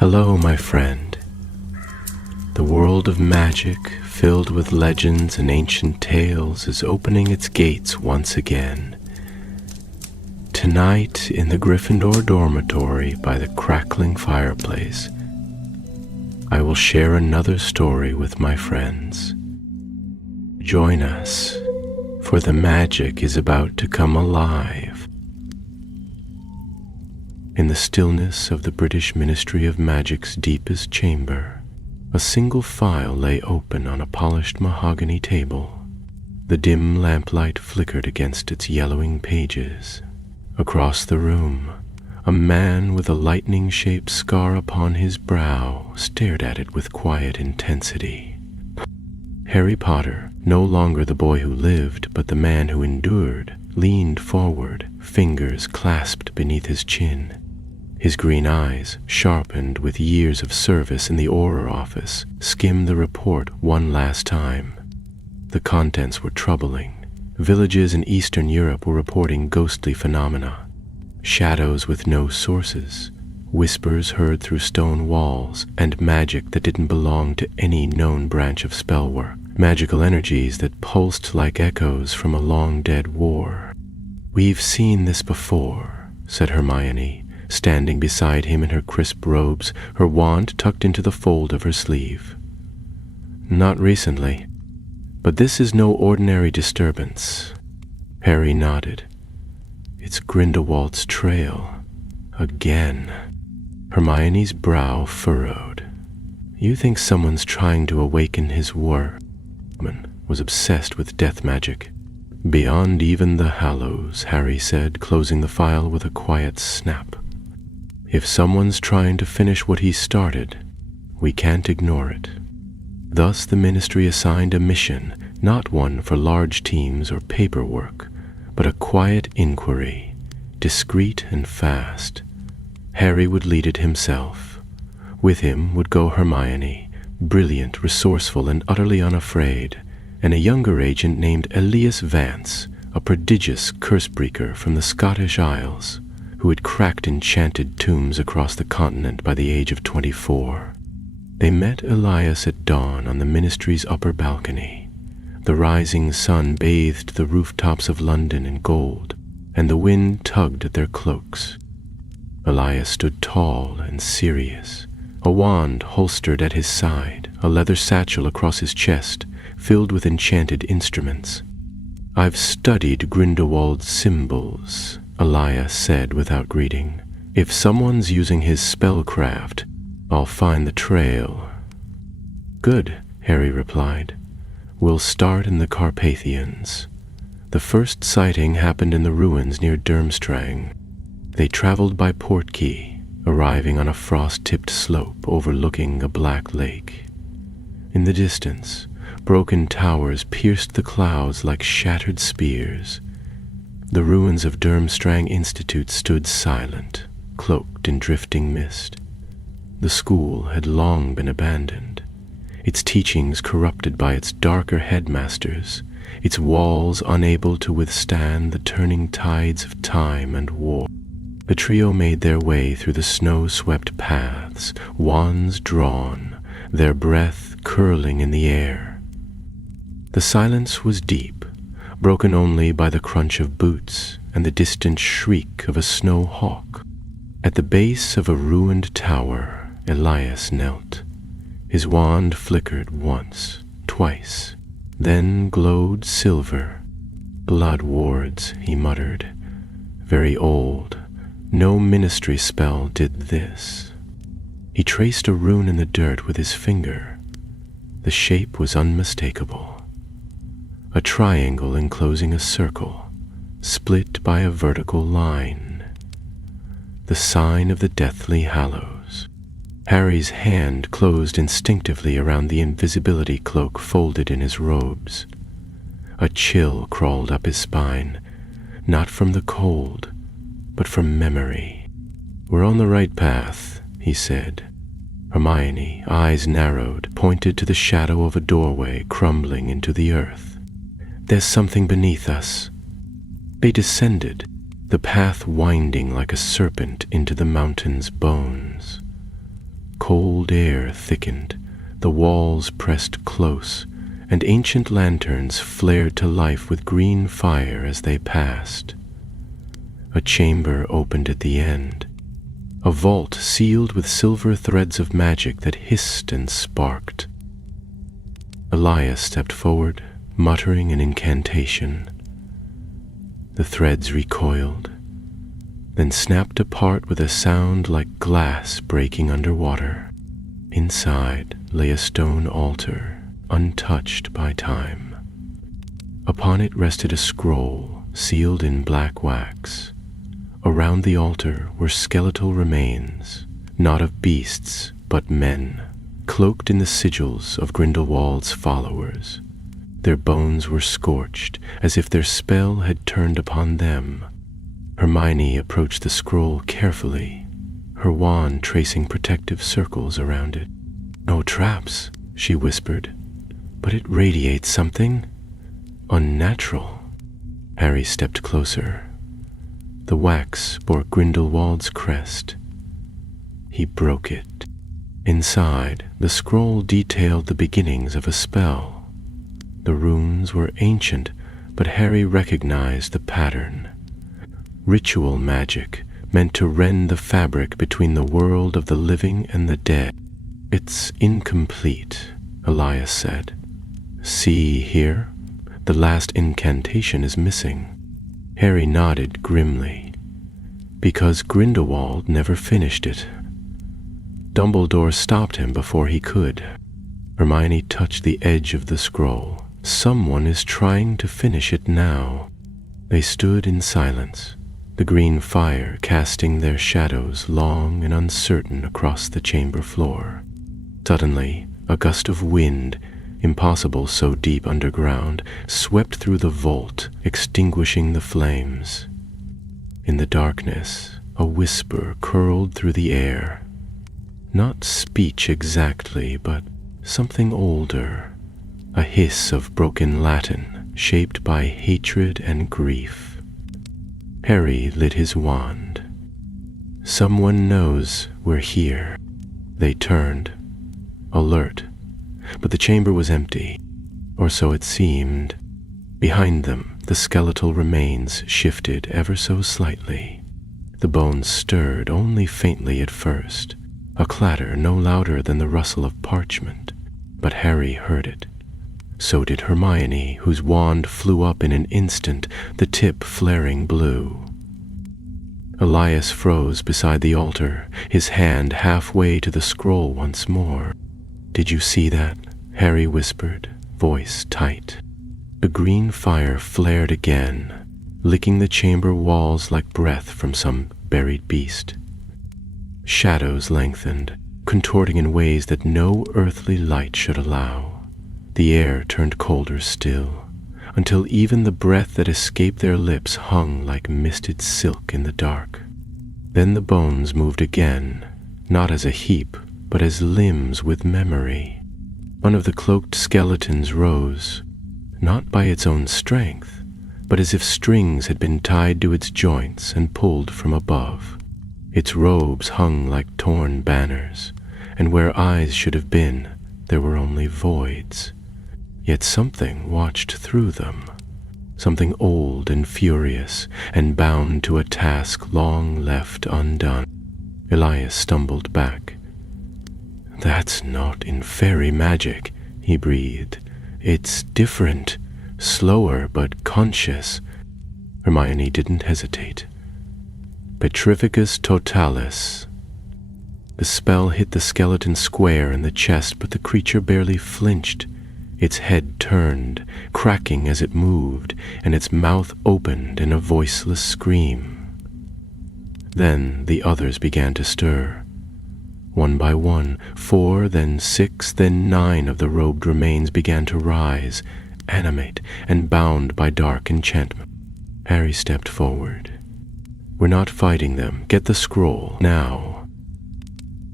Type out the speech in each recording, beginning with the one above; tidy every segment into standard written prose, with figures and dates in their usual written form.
Hello, my friend. The world of magic, filled with legends and ancient tales, is opening its gates once again. Tonight, in the Gryffindor dormitory by the crackling fireplace, I will share another story with my friends. Join us, for the magic is about to come alive. In the stillness of the British Ministry of Magic's deepest chamber, a single file lay open on a polished mahogany table. The dim lamplight flickered against its yellowing pages. Across the room, a man with a lightning-shaped scar upon his brow stared at it with quiet intensity. Harry Potter, no longer the boy who lived, but the man who endured, leaned forward, fingers clasped beneath his chin. His green eyes, sharpened with years of service in the Auror office, skimmed the report one last time. The contents were troubling. Villages in Eastern Europe were reporting ghostly phenomena. Shadows with no sources, whispers heard through stone walls, and magic that didn't belong to any known branch of spellwork. Magical energies that pulsed like echoes from a long-dead war. "We've seen this before," said Hermione, standing beside him in her crisp robes, her wand tucked into the fold of her sleeve. "Not recently, but this is no ordinary disturbance." Harry nodded. "It's Grindelwald's trail. Again." Hermione's brow furrowed. "You think someone's trying to awaken his work?" Woman was obsessed with death magic. "Beyond even the Hallows," Harry said, closing the file with a quiet snap. "If someone's trying to finish what he started, we can't ignore it." Thus the ministry assigned a mission, not one for large teams or paperwork, but a quiet inquiry, discreet and fast. Harry would lead it himself. With him would go Hermione, brilliant, resourceful, and utterly unafraid, and a younger agent named Elias Vance, a prodigious curse-breaker from the Scottish Isles, who had cracked enchanted tombs across the continent by the age of 24. They met Elias at dawn on the ministry's upper balcony. The rising sun bathed the rooftops of London in gold, and the wind tugged at their cloaks. Elias stood tall and serious, a wand holstered at his side, a leather satchel across his chest, filled with enchanted instruments. "I've studied Grindelwald's symbols," Elias said without greeting. "If someone's using his spellcraft, I'll find the trail." "Good," Harry replied. "We'll start in the Carpathians." The first sighting happened in the ruins near Durmstrang. They traveled by Portkey, arriving on a frost-tipped slope overlooking a black lake. In the distance, broken towers pierced the clouds like shattered spears. The ruins of Durmstrang Institute stood silent, cloaked in drifting mist. The school had long been abandoned, its teachings corrupted by its darker headmasters, its walls unable to withstand the turning tides of time and war. The trio made their way through the snow-swept paths, wands drawn, their breath curling in the air. The silence was deep, broken only by the crunch of boots and the distant shriek of a snow hawk. At the base of a ruined tower, Elias knelt. His wand flickered once, twice, then glowed silver. "Blood wards," he muttered. "Very old. No ministry spell did this." He traced a rune in the dirt with his finger. The shape was unmistakable. A triangle enclosing a circle, split by a vertical line. The sign of the Deathly Hallows. Harry's hand closed instinctively around the invisibility cloak folded in his robes. A chill crawled up his spine, not from the cold, but from memory. "We're on the right path," he said. Hermione, eyes narrowed, pointed to the shadow of a doorway crumbling into the earth. "There's something beneath us." They descended, the path winding like a serpent into the mountain's bones. cold air thickened, the walls pressed close, and ancient lanterns flared to life with green fire as they passed. A chamber opened at the end, a vault sealed with silver threads of magic that hissed and sparked. Elias stepped forward, muttering an incantation. The threads recoiled, then snapped apart with a sound like glass breaking underwater. Inside lay a stone altar, untouched by time. Upon it rested a scroll sealed in black wax. Around the altar were skeletal remains, not of beasts, but men, cloaked in the sigils of Grindelwald's followers. Their bones were scorched, as if their spell had turned upon them. Hermione approached the scroll carefully, her wand tracing protective circles around it. "No traps," she whispered, "but it radiates something unnatural." Harry stepped closer. The wax bore Grindelwald's crest. He broke it. Inside, the scroll detailed the beginnings of a spell. The runes were ancient, but Harry recognized the pattern. Ritual magic meant to rend the fabric between the world of the living and the dead. "It's incomplete," Elias said. "See here? The last incantation is missing." Harry nodded grimly. "Because Grindelwald never finished it. Dumbledore stopped him before he could." Hermione touched the edge of the scroll. "Someone is trying to finish it now." They stood in silence, the green fire casting their shadows long and uncertain across the chamber floor. Suddenly, a gust of wind, impossible so deep underground, swept through the vault, extinguishing the flames. In the darkness, a whisper curled through the air. Not speech exactly, but something older. A hiss of broken Latin, shaped by hatred and grief. Harry lit his wand. "Someone knows we're here." They turned, alert, but the chamber was empty, or so it seemed. Behind them, the skeletal remains shifted ever so slightly. The bones stirred only faintly at first, a clatter no louder than the rustle of parchment, but Harry heard it. So did Hermione, whose wand flew up in an instant, the tip flaring blue. Elias froze beside the altar, his hand halfway to the scroll once more. "Did you see that?" Harry whispered, voice tight. The green fire flared again, licking the chamber walls like breath from some buried beast. Shadows lengthened, contorting in ways that no earthly light should allow. The air turned colder still, until even the breath that escaped their lips hung like misted silk in the dark. Then the bones moved again, not as a heap, but as limbs with memory. One of the cloaked skeletons rose, not by its own strength, but as if strings had been tied to its joints and pulled from above. Its robes hung like torn banners, and where eyes should have been, there were only voids. Yet something watched through them, something old and furious, and bound to a task long left undone. Elias stumbled back. "That's not in fairy magic," he breathed. "It's different, slower but conscious." Hermione didn't hesitate. "Petrificus totalis." The spell hit the skeleton square in the chest, but the creature barely flinched. Its head turned, cracking as it moved, and its mouth opened in a voiceless scream. Then the others began to stir. One by one, 4, then 6, then 9 of the robed remains began to rise, animate, and bound by dark enchantment. Harry stepped forward. "We're not fighting them. Get the scroll, now."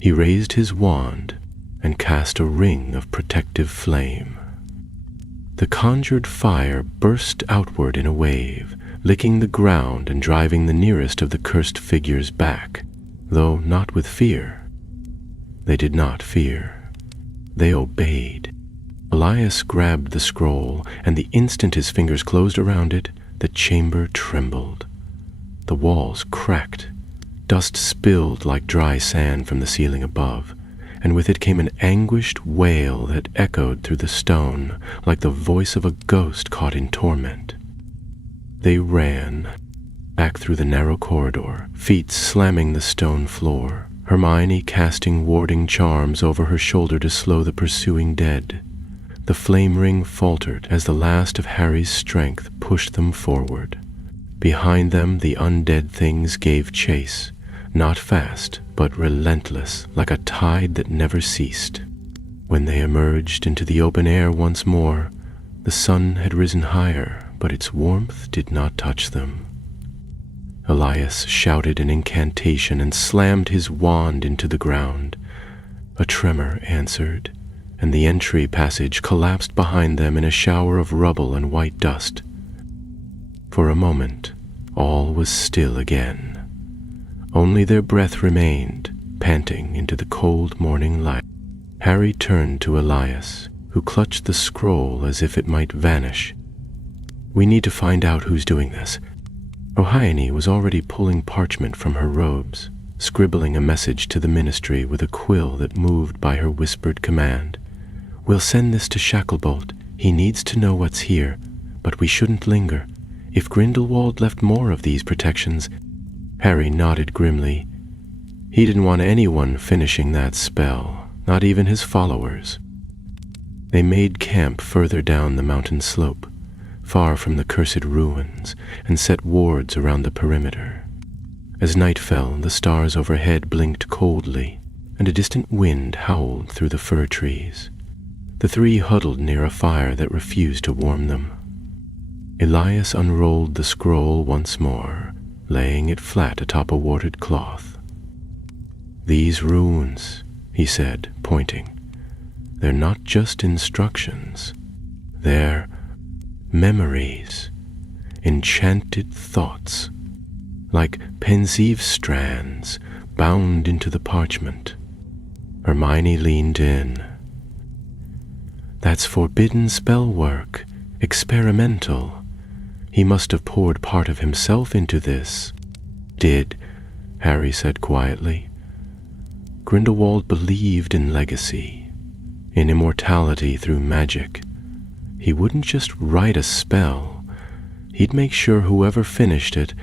He raised his wand and cast a ring of protective flame. The conjured fire burst outward in a wave, licking the ground and driving the nearest of the cursed figures back, though not with fear. They did not fear. They obeyed. Elias grabbed the scroll, and the instant his fingers closed around it, the chamber trembled. The walls cracked. Dust spilled like dry sand from the ceiling above, and with it came an anguished wail that echoed through the stone like the voice of a ghost caught in torment. They ran, back through the narrow corridor, feet slamming the stone floor, Hermione casting warding charms over her shoulder to slow the pursuing dead. The flame ring faltered as the last of Harry's strength pushed them forward. Behind them, the undead things gave chase, not fast, but relentless, like a tide that never ceased. When they emerged into the open air once more, the sun had risen higher, but its warmth did not touch them. Elias shouted an incantation and slammed his wand into the ground. A tremor answered, and the entry passage collapsed behind them in a shower of rubble and white dust. For a moment, all was still again. Only their breath remained, panting into the cold morning light. Harry turned to Elias, who clutched the scroll as if it might vanish. "We need to find out who's doing this." Hermione was already pulling parchment from her robes, scribbling a message to the ministry with a quill that moved by her whispered command. "We'll send this to Shacklebolt. He needs to know what's here, but we shouldn't linger. If Grindelwald left more of these protections—" Harry nodded grimly. He didn't want anyone finishing that spell, not even his followers. They made camp further down the mountain slope, far from the cursed ruins, and set wards around the perimeter. As night fell, the stars overhead blinked coldly, and a distant wind howled through the fir trees. The three huddled near a fire that refused to warm them. Elias unrolled the scroll once more, laying it flat atop a watered cloth. "These runes," he said, pointing, "they're not just instructions. They're memories, enchanted thoughts, like pensive strands bound into the parchment." Hermione leaned in. "That's forbidden spell work, experimental. He must have poured part of himself into this." "Did," Harry said quietly. "Grindelwald believed in legacy, in immortality through magic. He wouldn't just write a spell. He'd make sure whoever finished it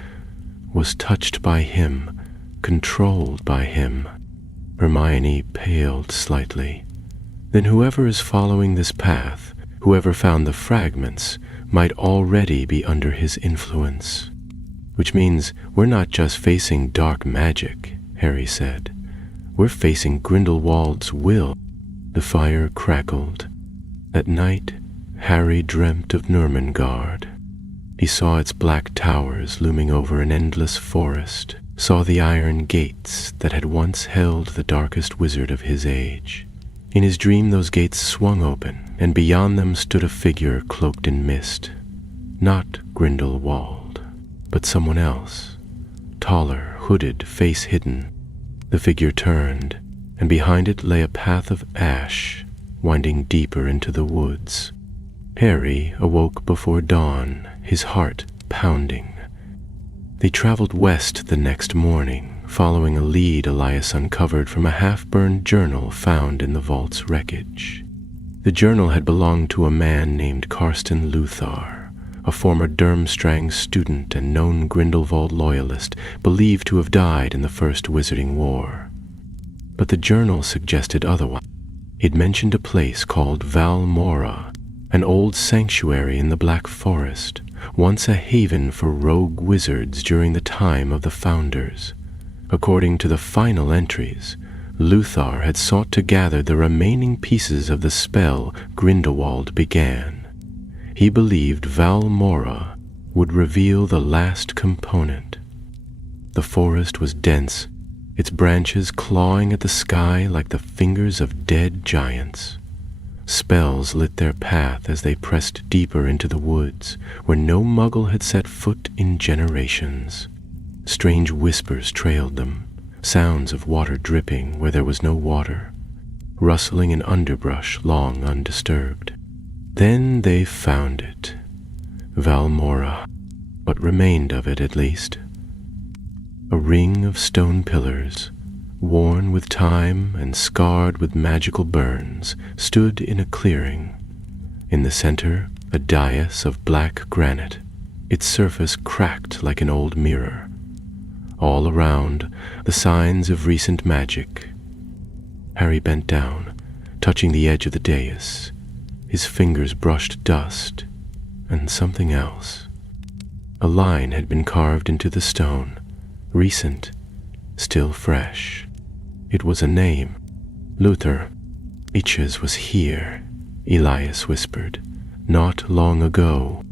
was touched by him, controlled by him." Hermione paled slightly. "Then whoever is following this path, whoever found the fragments, might already be under his influence. Which means we're not just facing dark magic," Harry said. "We're facing Grindelwald's will." The fire crackled. At night, Harry dreamt of Nurmengard. He saw its black towers looming over an endless forest, saw the iron gates that had once held the darkest wizard of his age. In his dream, those gates swung open, and beyond them stood a figure cloaked in mist. Not Grindelwald, but someone else, taller, hooded, face hidden. The figure turned, and behind it lay a path of ash, winding deeper into the woods. Harry awoke before dawn, his heart pounding. They traveled west the next morning, following a lead Elias uncovered from a half-burned journal found in the vault's wreckage. The journal had belonged to a man named Karsten Luthar, a former Durmstrang student and known Grindelwald loyalist, believed to have died in the First Wizarding War. But the journal suggested otherwise. It mentioned a place called Valmora, an old sanctuary in the Black Forest, once a haven for rogue wizards during the time of the Founders. According to the final entries, Luthar had sought to gather the remaining pieces of the spell Grindelwald began. He believed Valmora would reveal the last component. The forest was dense, its branches clawing at the sky like the fingers of dead giants. Spells lit their path as they pressed deeper into the woods, where no Muggle had set foot in generations. Strange whispers trailed them, sounds of water dripping where there was no water, rustling in underbrush long undisturbed. Then they found it. Valmora, what remained of it at least. A ring of stone pillars, worn with time and scarred with magical burns, stood in a clearing. In the center, a dais of black granite, its surface cracked like an old mirror. All around, the signs of recent magic. Harry bent down, touching the edge of the dais. His fingers brushed dust and something else. A line had been carved into the stone, recent, still fresh. It was a name. Luther. Iches was here, Elias whispered. Not long ago.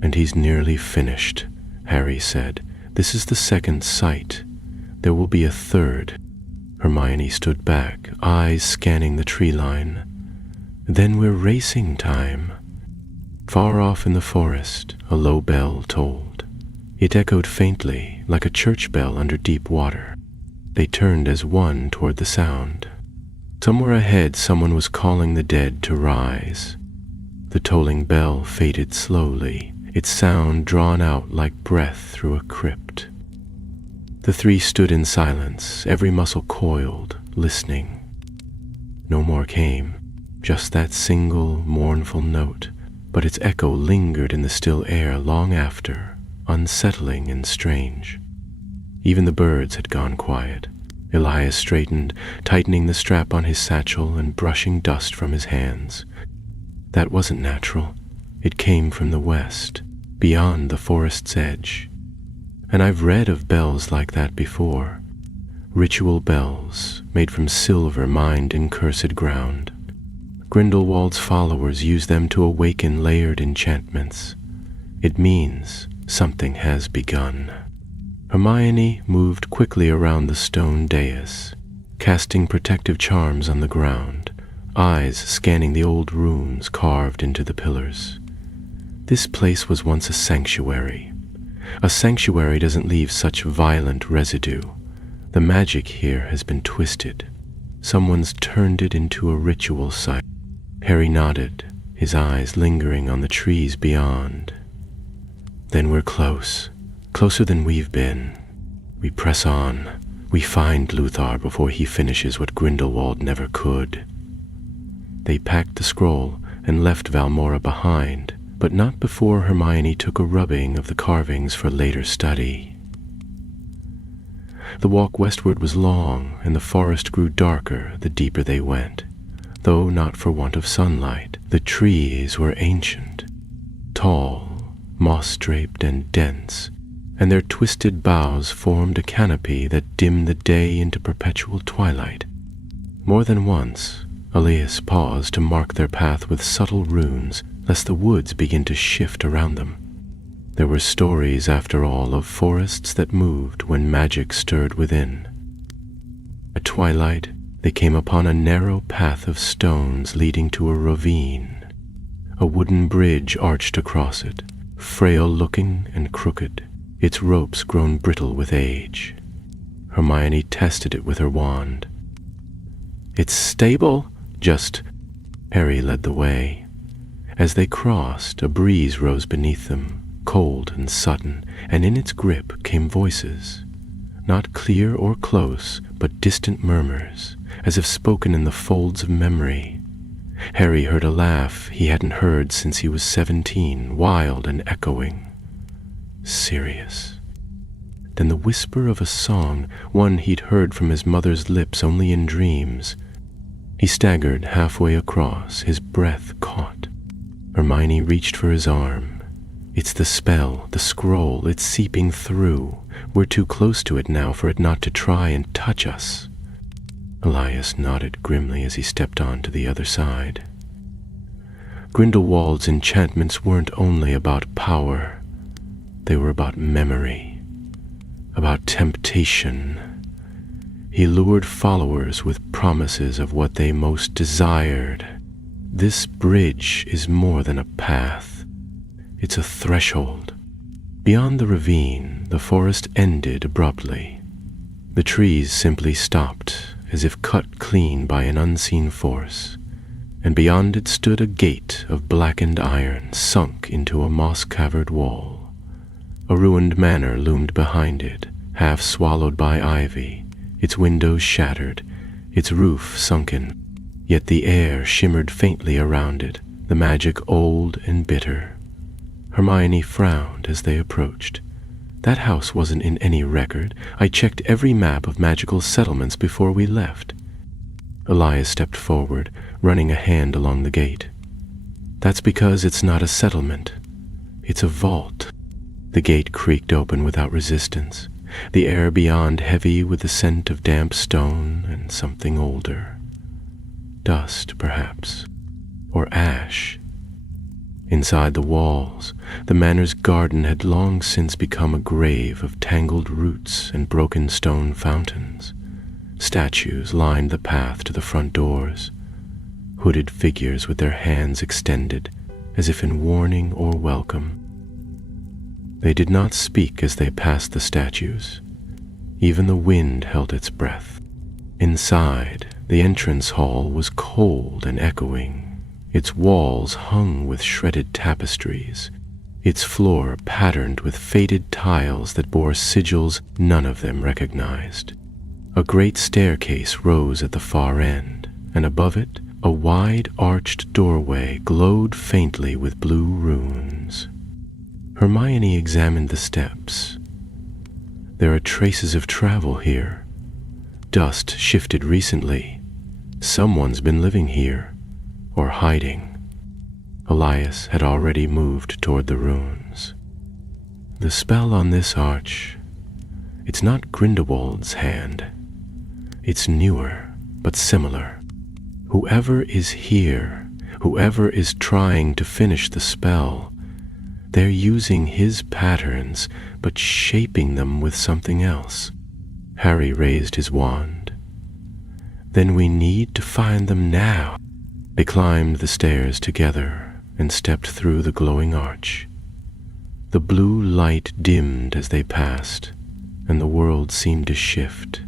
And he's nearly finished, Harry said. This is the second sight. There will be a third. Hermione stood back, eyes scanning the tree line. Then we're racing time. Far off in the forest, a low bell tolled. It echoed faintly, like a church bell under deep water. They turned as one toward the sound. Somewhere ahead, someone was calling the dead to rise. The tolling bell faded slowly, its sound drawn out like breath through a crypt. The three stood in silence, every muscle coiled, listening. No more came, just that single, mournful note, but its echo lingered in the still air long after, unsettling and strange. Even the birds had gone quiet. Elias straightened, tightening the strap on his satchel and brushing dust from his hands. That wasn't natural. It came from the west, beyond the forest's edge. And I've read of bells like that before. Ritual bells, made from silver mined in cursed ground. Grindelwald's followers use them to awaken layered enchantments. It means something has begun. Hermione moved quickly around the stone dais, casting protective charms on the ground, eyes scanning the old runes carved into the pillars. This place was once a sanctuary. A sanctuary doesn't leave such violent residue. The magic here has been twisted. Someone's turned it into a ritual site. Harry nodded, his eyes lingering on the trees beyond. Then we're close. Closer than we've been. We press on. We find Luthar before he finishes what Grindelwald never could. They packed the scroll and left Valmora behind, but not before Hermione took a rubbing of the carvings for later study. The walk westward was long, and the forest grew darker the deeper they went, though not for want of sunlight. The trees were ancient, tall, moss-draped and dense, and their twisted boughs formed a canopy that dimmed the day into perpetual twilight. More than once, Elias paused to mark their path with subtle runes, lest the woods begin to shift around them. There were stories, after all, of forests that moved when magic stirred within. At twilight, they came upon a narrow path of stones leading to a ravine. A wooden bridge arched across it, frail-looking and crooked, its ropes grown brittle with age. Hermione tested it with her wand. "It's stable," Harry led the way. As they crossed, a breeze rose beneath them, cold and sudden, and in its grip came voices. Not clear or close, but distant murmurs, as if spoken in the folds of memory. Harry heard a laugh he hadn't heard since he was 17, wild and echoing. Serious. Then the whisper of a song, one he'd heard from his mother's lips only in dreams. He staggered halfway across, his breath caught. Hermione reached for his arm. "It's the spell, the scroll, it's seeping through. We're too close to it now for it not to try and touch us." Elias nodded grimly as he stepped on to the other side. Grindelwald's enchantments weren't only about power. They were about memory, about temptation. He lured followers with promises of what they most desired. This bridge is more than a path. It's a threshold. Beyond the ravine, the forest ended abruptly. The trees simply stopped, as if cut clean by an unseen force, and beyond it stood a gate of blackened iron sunk into a moss-covered wall. A ruined manor loomed behind it, half swallowed by ivy, its windows shattered, its roof sunken, yet the air shimmered faintly around it, the magic old and bitter. Hermione frowned as they approached. That house wasn't in any record. I checked every map of magical settlements before we left. Elias stepped forward, running a hand along the gate. That's because it's not a settlement. It's a vault. The gate creaked open without resistance, the air beyond heavy with the scent of damp stone and something older. Dust, perhaps, or ash. Inside the walls, the manor's garden had long since become a grave of tangled roots and broken stone fountains. Statues lined the path to the front doors, hooded figures with their hands extended, as if in warning or welcome. They did not speak as they passed the statues. Even the wind held its breath. Inside, the entrance hall was cold and echoing. Its walls hung with shredded tapestries, its floor patterned with faded tiles that bore sigils none of them recognized. A great staircase rose at the far end, and above it, a wide arched doorway glowed faintly with blue runes. Hermione examined the steps. There are traces of travel here. Dust shifted recently. Someone's been living here, or hiding. Elias had already moved toward the ruins. The spell on this arch, it's not Grindelwald's hand. It's newer, but similar. Whoever is here, whoever is trying to finish the spell, they're using his patterns, but shaping them with something else. Harry raised his wand. Then we need to find them now. They climbed the stairs together and stepped through the glowing arch. The blue light dimmed as they passed, and the world seemed to shift.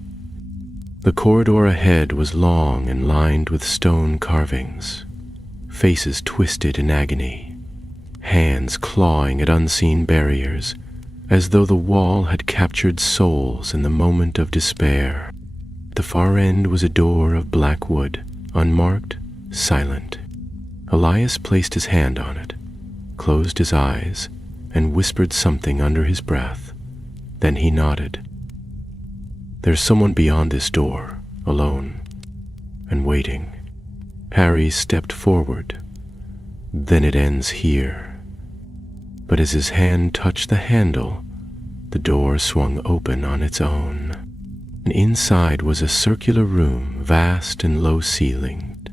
The corridor ahead was long and lined with stone carvings, faces twisted in agony, hands clawing at unseen barriers, as though the wall had captured souls in the moment of despair. At the far end was a door of black wood, unmarked, silent. Elias placed his hand on it, closed his eyes, and whispered something under his breath. Then he nodded. There's someone beyond this door, alone, and waiting. Harry stepped forward. Then it ends here. But as his hand touched the handle, the door swung open on its own. And inside was a circular room, vast and low-ceilinged.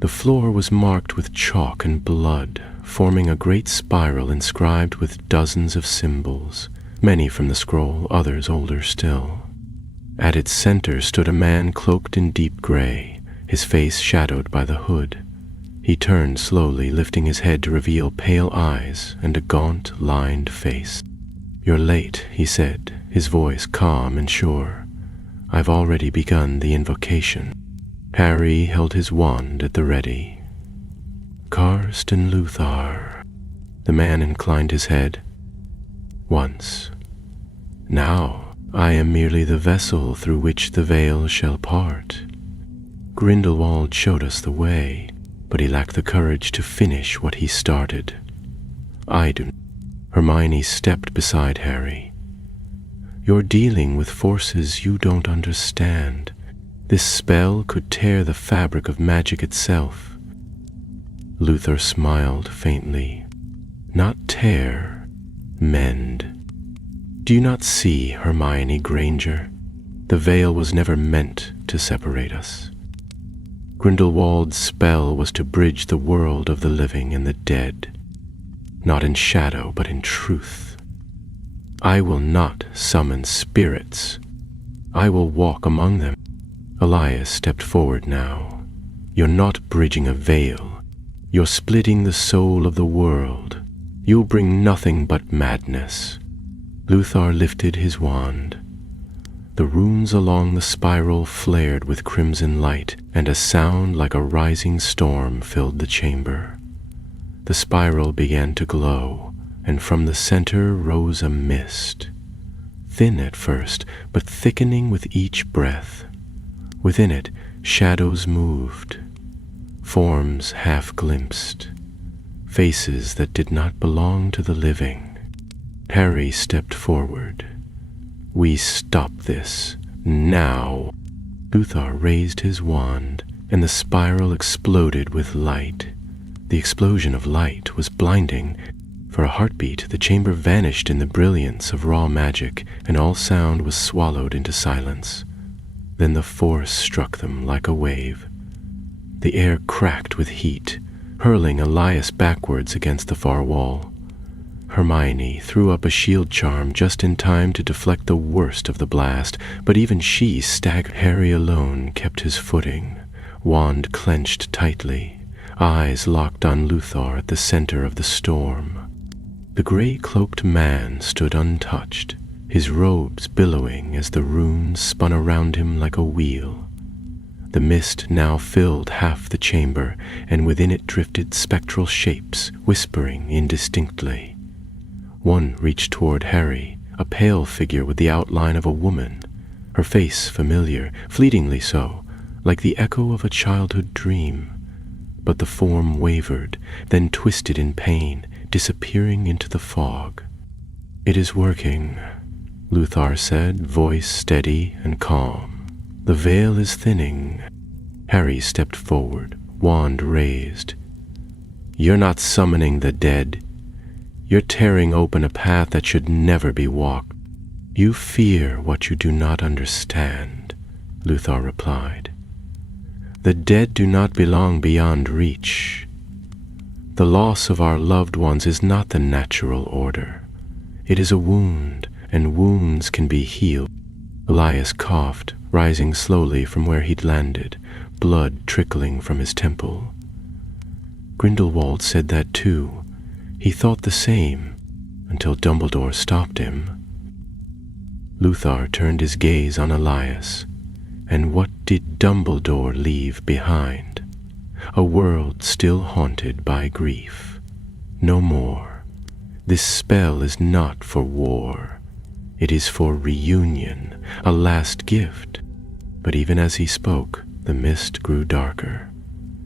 The floor was marked with chalk and blood, forming a great spiral inscribed with dozens of symbols, many from the scroll, others older still. At its center stood a man cloaked in deep gray, his face shadowed by the hood. He turned slowly, lifting his head to reveal pale eyes and a gaunt, lined face. "You're late," he said, his voice calm and sure. "I've already begun the invocation." Harry held his wand at the ready. "Karsten Luthar." The man inclined his head. "Once. Now I am merely the vessel through which the veil shall part. Grindelwald showed us the way, but he lacked the courage to finish what he started. I do." Hermione stepped beside Harry. "You're dealing with forces you don't understand. This spell could tear the fabric of magic itself." Luthar smiled faintly. "Not tear, mend. Do you not see, Hermione Granger? The veil was never meant to separate us. Grindelwald's spell was to bridge the world of the living and the dead, not in shadow but in truth. I will not summon spirits. I will walk among them." Elias stepped forward now. "You're not bridging a veil. You're splitting the soul of the world. You'll bring nothing but madness." Luthar lifted his wand. The runes along the spiral flared with crimson light, and a sound like a rising storm filled the chamber. The spiral began to glow, and from the center rose a mist, thin at first, but thickening with each breath. Within it, shadows moved, forms half glimpsed, faces that did not belong to the living. Harry stepped forward. "We stop this, now." Luthar raised his wand, and the spiral exploded with light. The explosion of light was blinding. For a heartbeat, the chamber vanished in the brilliance of raw magic, and all sound was swallowed into silence. Then the force struck them like a wave. The air cracked with heat, hurling Elias backwards against the far wall. Hermione threw up a shield charm just in time to deflect the worst of the blast, but even she staggered. Harry alone kept his footing, wand clenched tightly, eyes locked on Luthar at the center of the storm. The gray-cloaked man stood untouched, his robes billowing as the runes spun around him like a wheel. The mist now filled half the chamber, and within it drifted spectral shapes, whispering indistinctly. One reached toward Harry, a pale figure with the outline of a woman, her face familiar, fleetingly so, like the echo of a childhood dream. But the form wavered, then twisted in pain, disappearing into the fog. "It is working," Luthar said, voice steady and calm. "The veil is thinning." Harry stepped forward, wand raised. "You're not summoning the dead. You're tearing open a path that should never be walked." "You fear what you do not understand," Luthar replied. "The dead do not belong beyond reach. The loss of our loved ones is not the natural order. It is a wound, and wounds can be healed." Elias coughed, rising slowly from where he'd landed, blood trickling from his temple. Grindelwald said that too. He thought the same, until Dumbledore stopped him. Luthar turned his gaze on Elias. And what did Dumbledore leave behind? A world still haunted by grief. No more. This spell is not for war. It is for reunion, a last gift. But even as he spoke, the mist grew darker.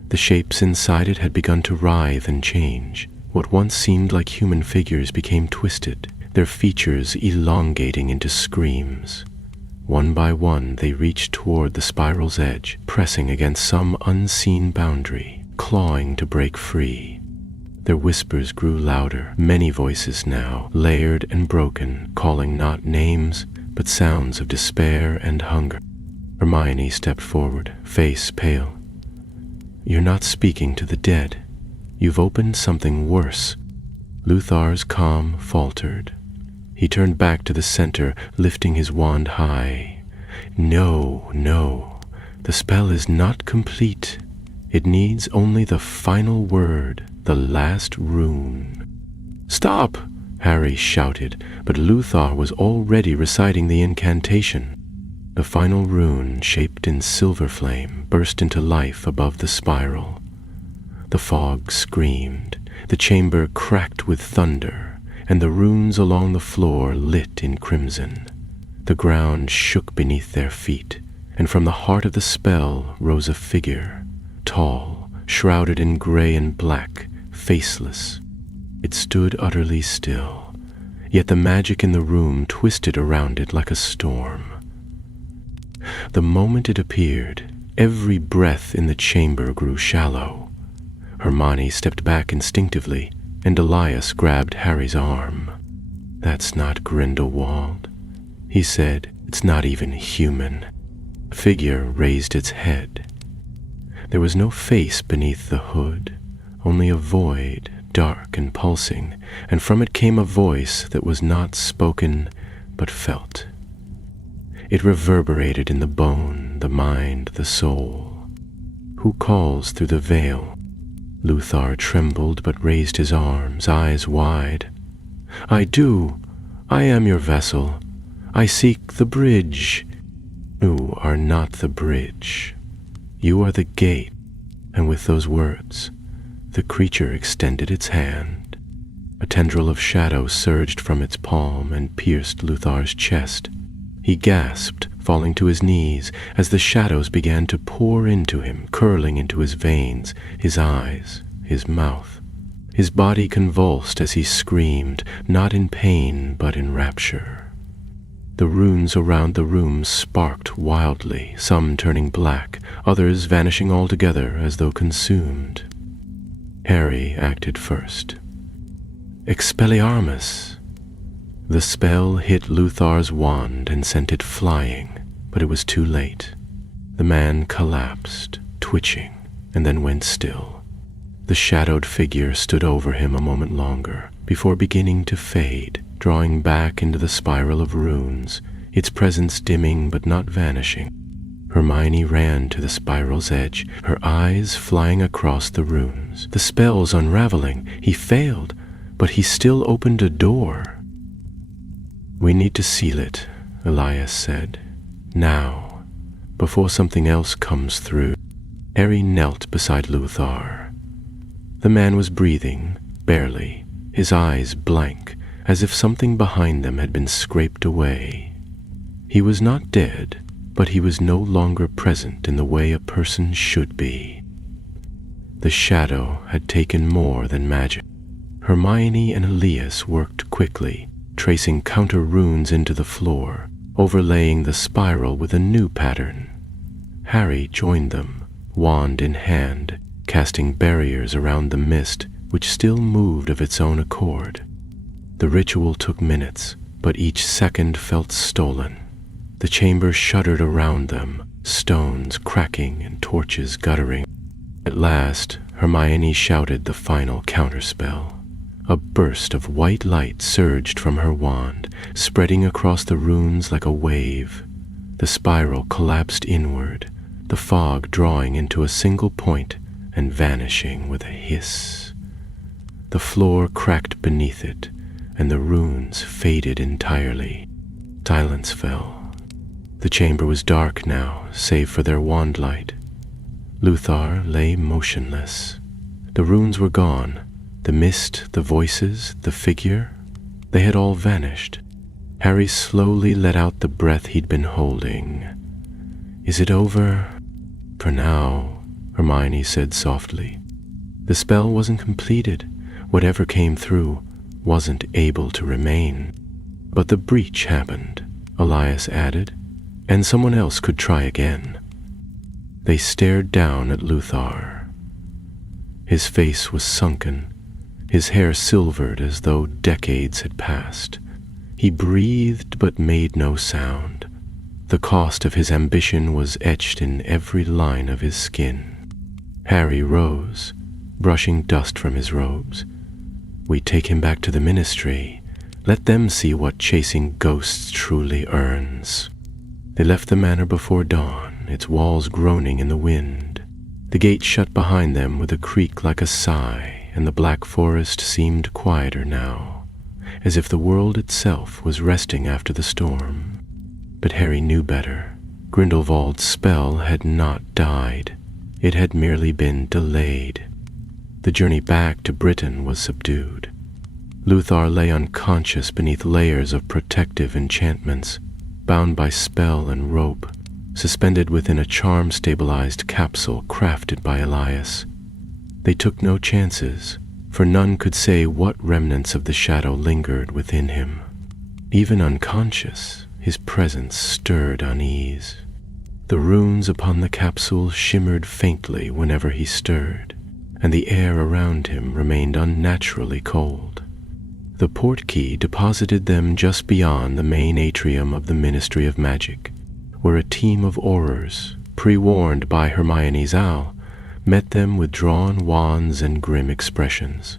The shapes inside it had begun to writhe and change. What once seemed like human figures became twisted, their features elongating into screams. One by one, they reached toward the spiral's edge, pressing against some unseen boundary, clawing to break free. Their whispers grew louder, many voices now, layered and broken, calling not names, but sounds of despair and hunger. Hermione stepped forward, face pale. "You're not speaking to the dead. You've opened something worse." Luthar's calm faltered. He turned back to the center, lifting his wand high. "No, no, the spell is not complete. It needs only the final word, the last rune." "Stop!" Harry shouted, but Luthar was already reciting the incantation. The final rune, shaped in silver flame, burst into life above the spiral. The fog screamed, the chamber cracked with thunder, and the runes along the floor lit in crimson. The ground shook beneath their feet, and from the heart of the spell rose a figure, tall, shrouded in gray and black, faceless. It stood utterly still, yet the magic in the room twisted around it like a storm. The moment it appeared, every breath in the chamber grew shallow. Hermione stepped back instinctively, and Elias grabbed Harry's arm. "That's not Grindelwald," he said. "It's not even human." The figure raised its head. There was no face beneath the hood, only a void, dark and pulsing, and from it came a voice that was not spoken, but felt. It reverberated in the bone, the mind, the soul. "Who calls through the veil?" Luthar trembled but raised his arms, eyes wide. "I do. I am your vessel. I seek the bridge." You are not the bridge. You are the gate." And with those words, the creature extended its hand. A tendril of shadow surged from its palm and pierced Luthar's chest. He gasped, falling to his knees, as the shadows began to pour into him, curling into his veins, his eyes, his mouth. His body convulsed as he screamed, not in pain but in rapture. The runes around the room sparked wildly, some turning black, others vanishing altogether as though consumed. Harry acted first. "Expelliarmus!" The spell hit Luthar's wand and sent it flying, but it was too late. The man collapsed, twitching, and then went still. The shadowed figure stood over him a moment longer, before beginning to fade, drawing back into the spiral of runes, its presence dimming but not vanishing. Hermione ran to the spiral's edge, her eyes flying across the runes. The spell's unraveling. He failed, but he still opened a door. "We need to seal it," Elias said. "Now, before something else comes through." Harry knelt beside Luthar. The man was breathing, barely, his eyes blank, as if something behind them had been scraped away. He was not dead, but he was no longer present in the way a person should be. The shadow had taken more than magic. Hermione and Elias worked quickly, tracing counter runes into the floor, overlaying the spiral with a new pattern. Harry joined them, wand in hand, casting barriers around the mist, which still moved of its own accord. The ritual took minutes, but each second felt stolen. The chamber shuddered around them, stones cracking and torches guttering. At last, Hermione shouted the final counterspell. A burst of white light surged from her wand, spreading across the runes like a wave. The spiral collapsed inward, the fog drawing into a single point and vanishing with a hiss. The floor cracked beneath it, and the runes faded entirely. Silence fell. The chamber was dark now, save for their wand light. Luthar lay motionless. The runes were gone. The mist, the voices, the figure, they had all vanished. Harry slowly let out the breath he'd been holding. "Is it over?" "For now," Hermione said softly. The spell wasn't completed. Whatever came through wasn't able to remain. But the breach happened, Elias added, and someone else could try again. They stared down at Luthar. His face was sunken, his hair silvered as though decades had passed. He breathed but made no sound. The cost of his ambition was etched in every line of his skin. Harry rose, brushing dust from his robes. "We take him back to the ministry. Let them see what chasing ghosts truly earns." They left the manor before dawn, its walls groaning in the wind. The gate shut behind them with a creak like a sigh, and the black forest seemed quieter now, as if the world itself was resting after the storm. But Harry knew better. Grindelwald's spell had not died. It had merely been delayed. The journey back to Britain was subdued. Luthar lay unconscious beneath layers of protective enchantments, bound by spell and rope, suspended within a charm-stabilized capsule crafted by Elias. They took no chances, for none could say what remnants of the shadow lingered within him. Even unconscious, his presence stirred unease. The runes upon the capsule shimmered faintly whenever he stirred, and the air around him remained unnaturally cold. The portkey deposited them just beyond the main atrium of the Ministry of Magic, where a team of aurors, pre-warned by Hermione's owl, met them with drawn wands and grim expressions.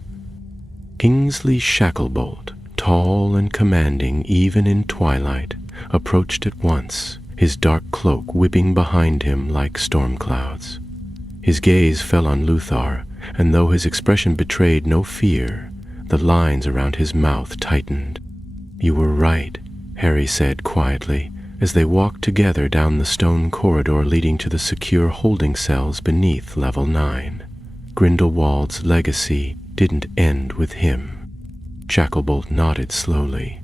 Kingsley Shacklebolt, tall and commanding even in twilight, approached at once, his dark cloak whipping behind him like storm clouds. His gaze fell on Luthar, and though his expression betrayed no fear, the lines around his mouth tightened. "You were right," Harry said quietly, as they walked together down the stone corridor leading to the secure holding cells beneath Level 9. Grindelwald's legacy didn't end with him. Shacklebolt nodded slowly.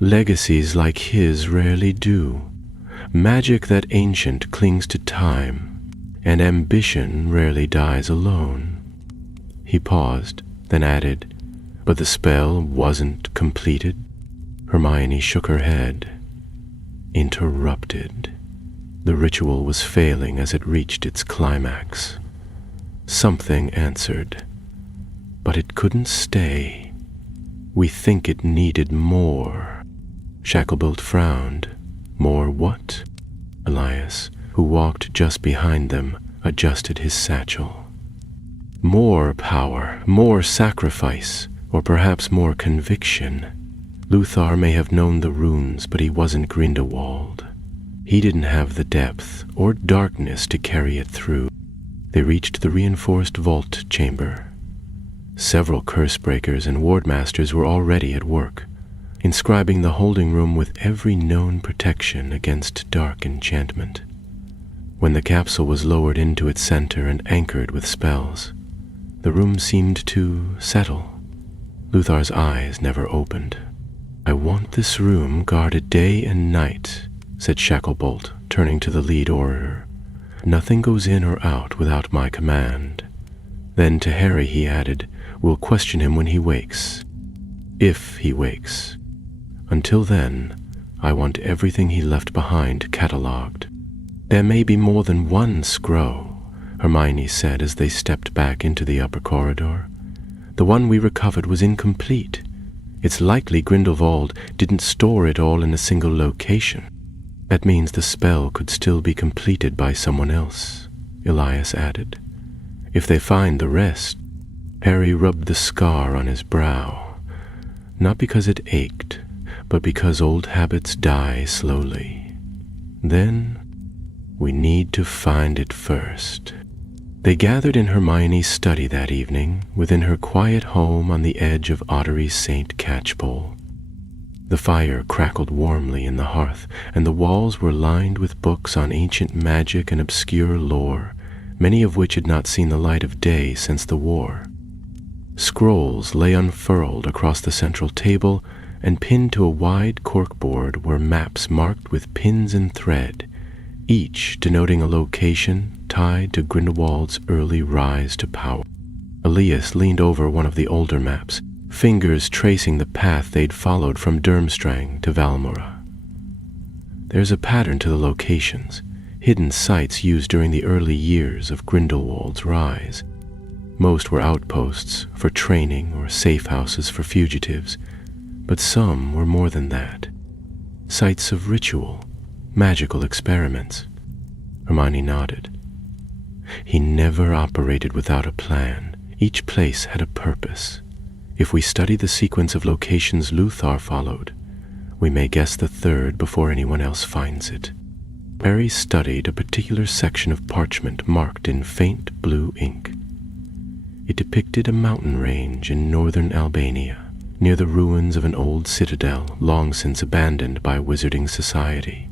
Legacies like his rarely do. Magic that ancient clings to time, and ambition rarely dies alone. He paused, then added, "But the spell wasn't completed?" Hermione shook her head. Interrupted. The ritual was failing as it reached its climax. Something answered, but it couldn't stay. We think it needed more. Shacklebolt frowned. More what? Elias, who walked just behind them, adjusted his satchel. More power, more sacrifice, or perhaps more conviction. Luthar may have known the runes, but he wasn't Grindelwald. He didn't have the depth or darkness to carry it through. They reached the reinforced vault chamber. Several curse breakers and wardmasters were already at work, inscribing the holding room with every known protection against dark enchantment. When the capsule was lowered into its center and anchored with spells, the room seemed to settle. Luthar's eyes never opened. "I want this room guarded day and night," said Shacklebolt, turning to the lead orator. "Nothing goes in or out without my command." Then to Harry he added, "We'll question him when he wakes. If he wakes. Until then, I want everything he left behind catalogued." "There may be more than one Scrow," Hermione said as they stepped back into the upper corridor. "The one we recovered was incomplete. It's likely Grindelwald didn't store it all in a single location. That means the spell could still be completed by someone else," Elias added. "If they find the rest..." Harry rubbed the scar on his brow, not because it ached, but because old habits die slowly. "Then we need to find it first." They gathered in Hermione's study that evening, within her quiet home on the edge of Ottery St. Catchpole. The fire crackled warmly in the hearth, and the walls were lined with books on ancient magic and obscure lore, many of which had not seen the light of day since the war. Scrolls lay unfurled across the central table, and pinned to a wide corkboard were maps marked with pins and thread, each denoting a location tied to Grindelwald's early rise to power. Elias leaned over one of the older maps, fingers tracing the path they'd followed from Durmstrang to Valmora. "There's a pattern to the locations, hidden sites used during the early years of Grindelwald's rise. Most were outposts for training or safe houses for fugitives, but some were more than that. Sites of ritual, magical experiments." Hermione nodded. "He never operated without a plan. Each place had a purpose. If we study the sequence of locations Luthar followed, we may guess the third before anyone else finds it." Harry studied a particular section of parchment marked in faint blue ink. It depicted a mountain range in northern Albania, near the ruins of an old citadel long since abandoned by wizarding society.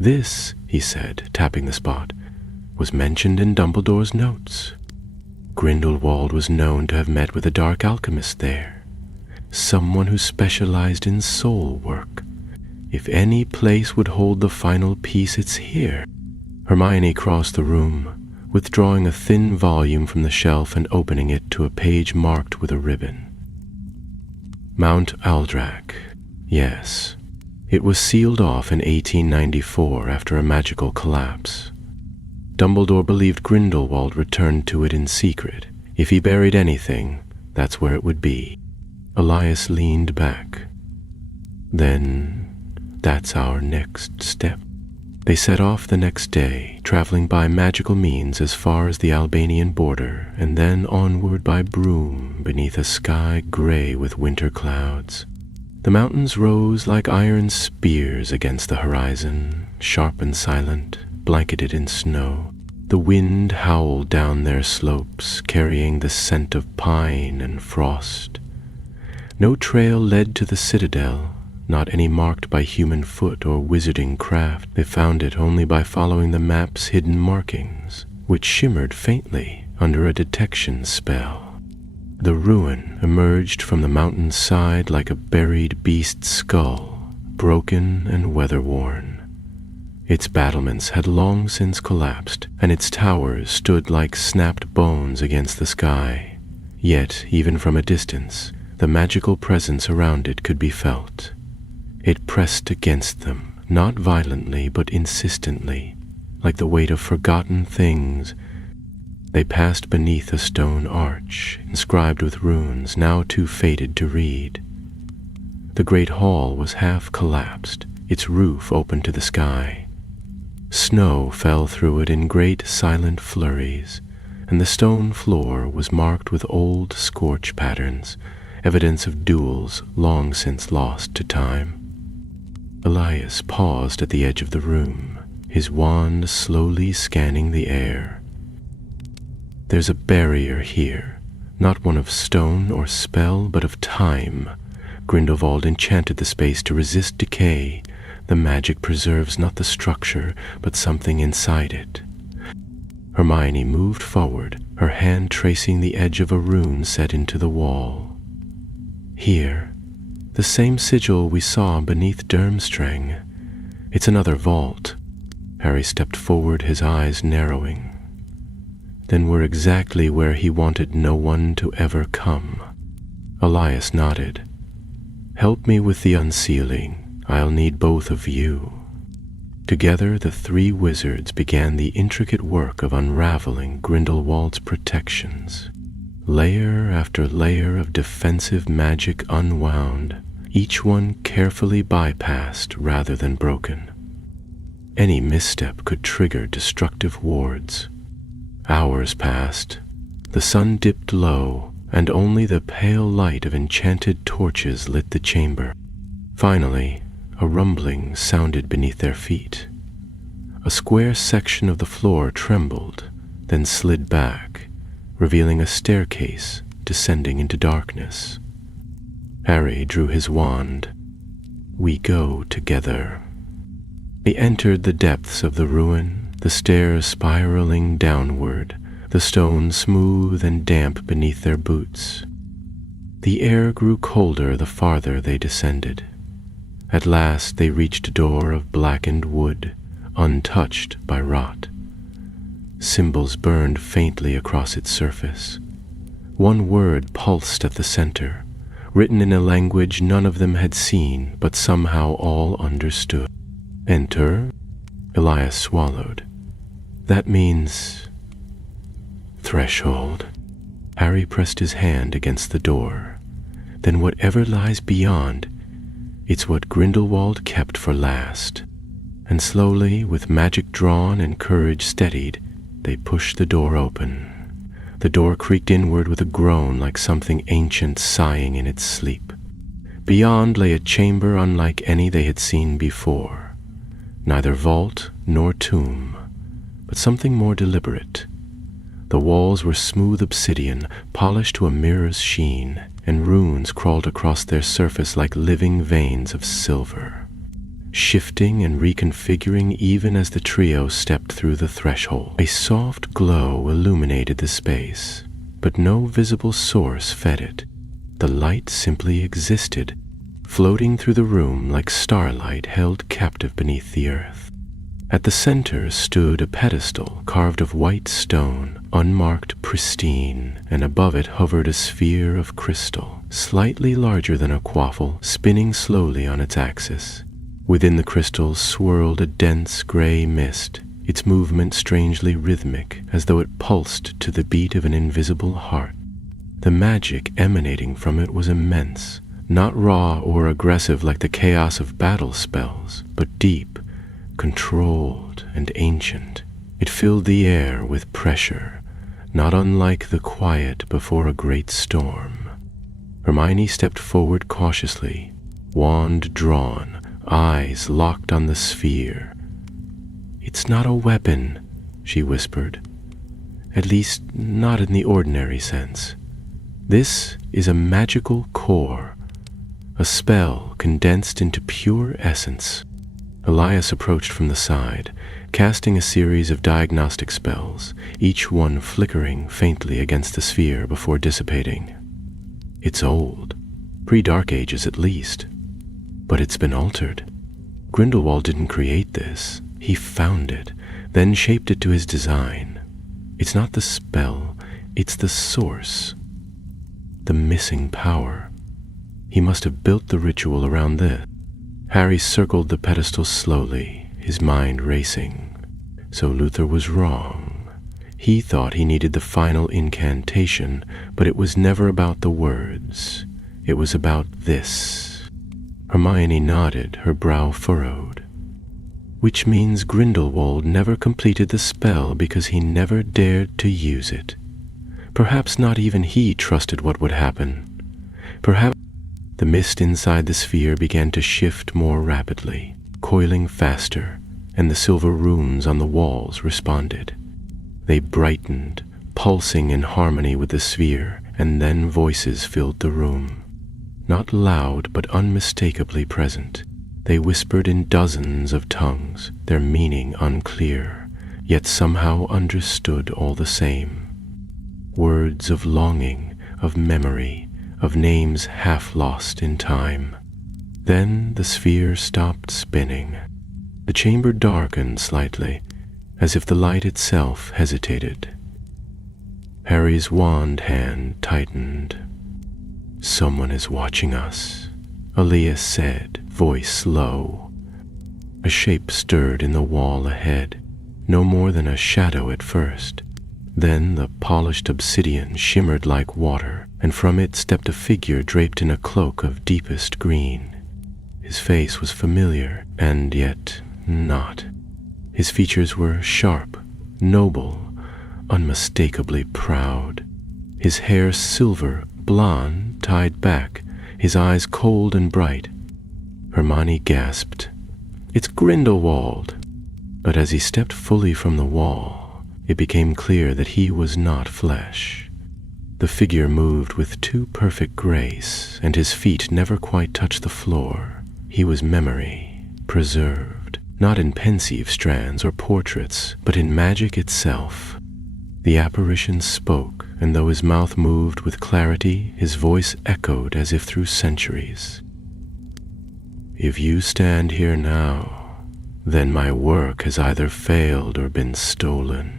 "This," he said, tapping the spot, "was mentioned in Dumbledore's notes. Grindelwald was known to have met with a dark alchemist there, someone who specialized in soul work. If any place would hold the final piece, it's here." Hermione crossed the room, withdrawing a thin volume from the shelf and opening it to a page marked with a ribbon. Mount Aldrak. Yes. It was sealed off in 1894 after a magical collapse. Dumbledore believed Grindelwald returned to it in secret. If he buried anything, that's where it would be. Elias leaned back. "Then that's our next step." They set off the next day, traveling by magical means as far as the Albanian border, and then onward by broom beneath a sky gray with winter clouds. The mountains rose like iron spears against the horizon, sharp and silent, blanketed in snow. The wind howled down their slopes, carrying the scent of pine and frost. No trail led to the citadel, not any marked by human foot or wizarding craft. They found it only by following the map's hidden markings, which shimmered faintly under a detection spell. The ruin emerged from the mountain's side like a buried beast's skull, broken and weather-worn. Its battlements had long since collapsed, and its towers stood like snapped bones against the sky. Yet, even from a distance, the magical presence around it could be felt. It pressed against them, not violently but insistently, like the weight of forgotten things. They passed beneath a stone arch, inscribed with runes now too faded to read. The great hall was half collapsed, its roof open to the sky. Snow fell through it in great silent flurries, and the stone floor was marked with old scorch patterns, evidence of duels long since lost to time. Elias paused at the edge of the room, his wand slowly scanning the air. There's a barrier here, not one of stone or spell, but of time. Grindelwald enchanted the space to resist decay. The magic preserves not the structure, but something inside it. Hermione moved forward, her hand tracing the edge of a rune set into the wall. Here, the same sigil we saw beneath Durmstrang. It's another vault. Harry stepped forward, his eyes narrowing. Then we're exactly where he wanted no one to ever come. Elias nodded. Help me with the unsealing. I'll need both of you. Together, the three wizards began the intricate work of unraveling Grindelwald's protections. Layer after layer of defensive magic unwound, each one carefully bypassed rather than broken. Any misstep could trigger destructive wards. Hours passed. The sun dipped low, and only the pale light of enchanted torches lit the chamber. Finally, a rumbling sounded beneath their feet. A square section of the floor trembled, then slid back, revealing a staircase descending into darkness. Harry drew his wand. We go together. They entered the depths of the ruin, the stairs spiraling downward, the stone smooth and damp beneath their boots. The air grew colder the farther they descended. At last they reached a door of blackened wood, untouched by rot. Symbols burned faintly across its surface. One word pulsed at the center, written in a language none of them had seen, but somehow all understood. Enter? Elias swallowed. That means threshold. Harry pressed his hand against the door. Then whatever lies beyond, it's what Grindelwald kept for last. And slowly, with magic drawn and courage steadied, they pushed the door open. The door creaked inward with a groan like something ancient sighing in its sleep. Beyond lay a chamber unlike any they had seen before. Neither vault nor tomb, but something more deliberate. The walls were smooth obsidian, polished to a mirror's sheen, and runes crawled across their surface like living veins of silver, shifting and reconfiguring even as the trio stepped through the threshold. A soft glow illuminated the space, but no visible source fed it. The light simply existed, floating through the room like starlight held captive beneath the earth. At the center stood a pedestal carved of white stone, unmarked, pristine, and above it hovered a sphere of crystal, slightly larger than a quaffle, spinning slowly on its axis. Within the crystal swirled a dense gray mist, its movement strangely rhythmic, as though it pulsed to the beat of an invisible heart. The magic emanating from it was immense, not raw or aggressive like the chaos of battle spells, but deep, controlled, and ancient. It filled the air with pressure, not unlike the quiet before a great storm. Hermione stepped forward cautiously, wand drawn, eyes locked on the sphere. "It's not a weapon," she whispered. "At least, not in the ordinary sense. This is a magical core, a spell condensed into pure essence. Elias approached from the side, casting a series of diagnostic spells, each one flickering faintly against the sphere before dissipating. It's old, pre-Dark Ages at least, but it's been altered. Grindelwald didn't create this. He found it, then shaped it to his design. It's not the spell, it's the source, the missing power. He must have built the ritual around this. Harry circled the pedestal slowly, his mind racing. So Luther was wrong. He thought he needed the final incantation, but it was never about the words. It was about this. Hermione nodded, her brow furrowed. Which means Grindelwald never completed the spell because he never dared to use it. Perhaps not even he trusted what would happen. Perhaps the mist inside the sphere began to shift more rapidly, coiling faster, and the silver runes on the walls responded. They brightened, pulsing in harmony with the sphere, and then voices filled the room. Not loud, but unmistakably present. They whispered in dozens of tongues, their meaning unclear, yet somehow understood all the same. Words of longing, of memory, of names half lost in time. Then the sphere stopped spinning. The chamber darkened slightly, as if the light itself hesitated. Harry's wand hand tightened. "Someone is watching us," Elias said, voice low. A shape stirred in the wall ahead, no more than a shadow at first. Then the polished obsidian shimmered like water, and from it stepped a figure draped in a cloak of deepest green. His face was familiar, and yet not. His features were sharp, noble, unmistakably proud. His hair silver, blonde, tied back, his eyes cold and bright. Hermione gasped, "It's Grindelwald!" But as he stepped fully from the wall, it became clear that he was not flesh. The figure moved with too perfect grace, and his feet never quite touched the floor. He was memory, preserved, not in pensive strands or portraits, but in magic itself. The apparition spoke, and though his mouth moved with clarity, his voice echoed as if through centuries. "If you stand here now, then my work has either failed or been stolen.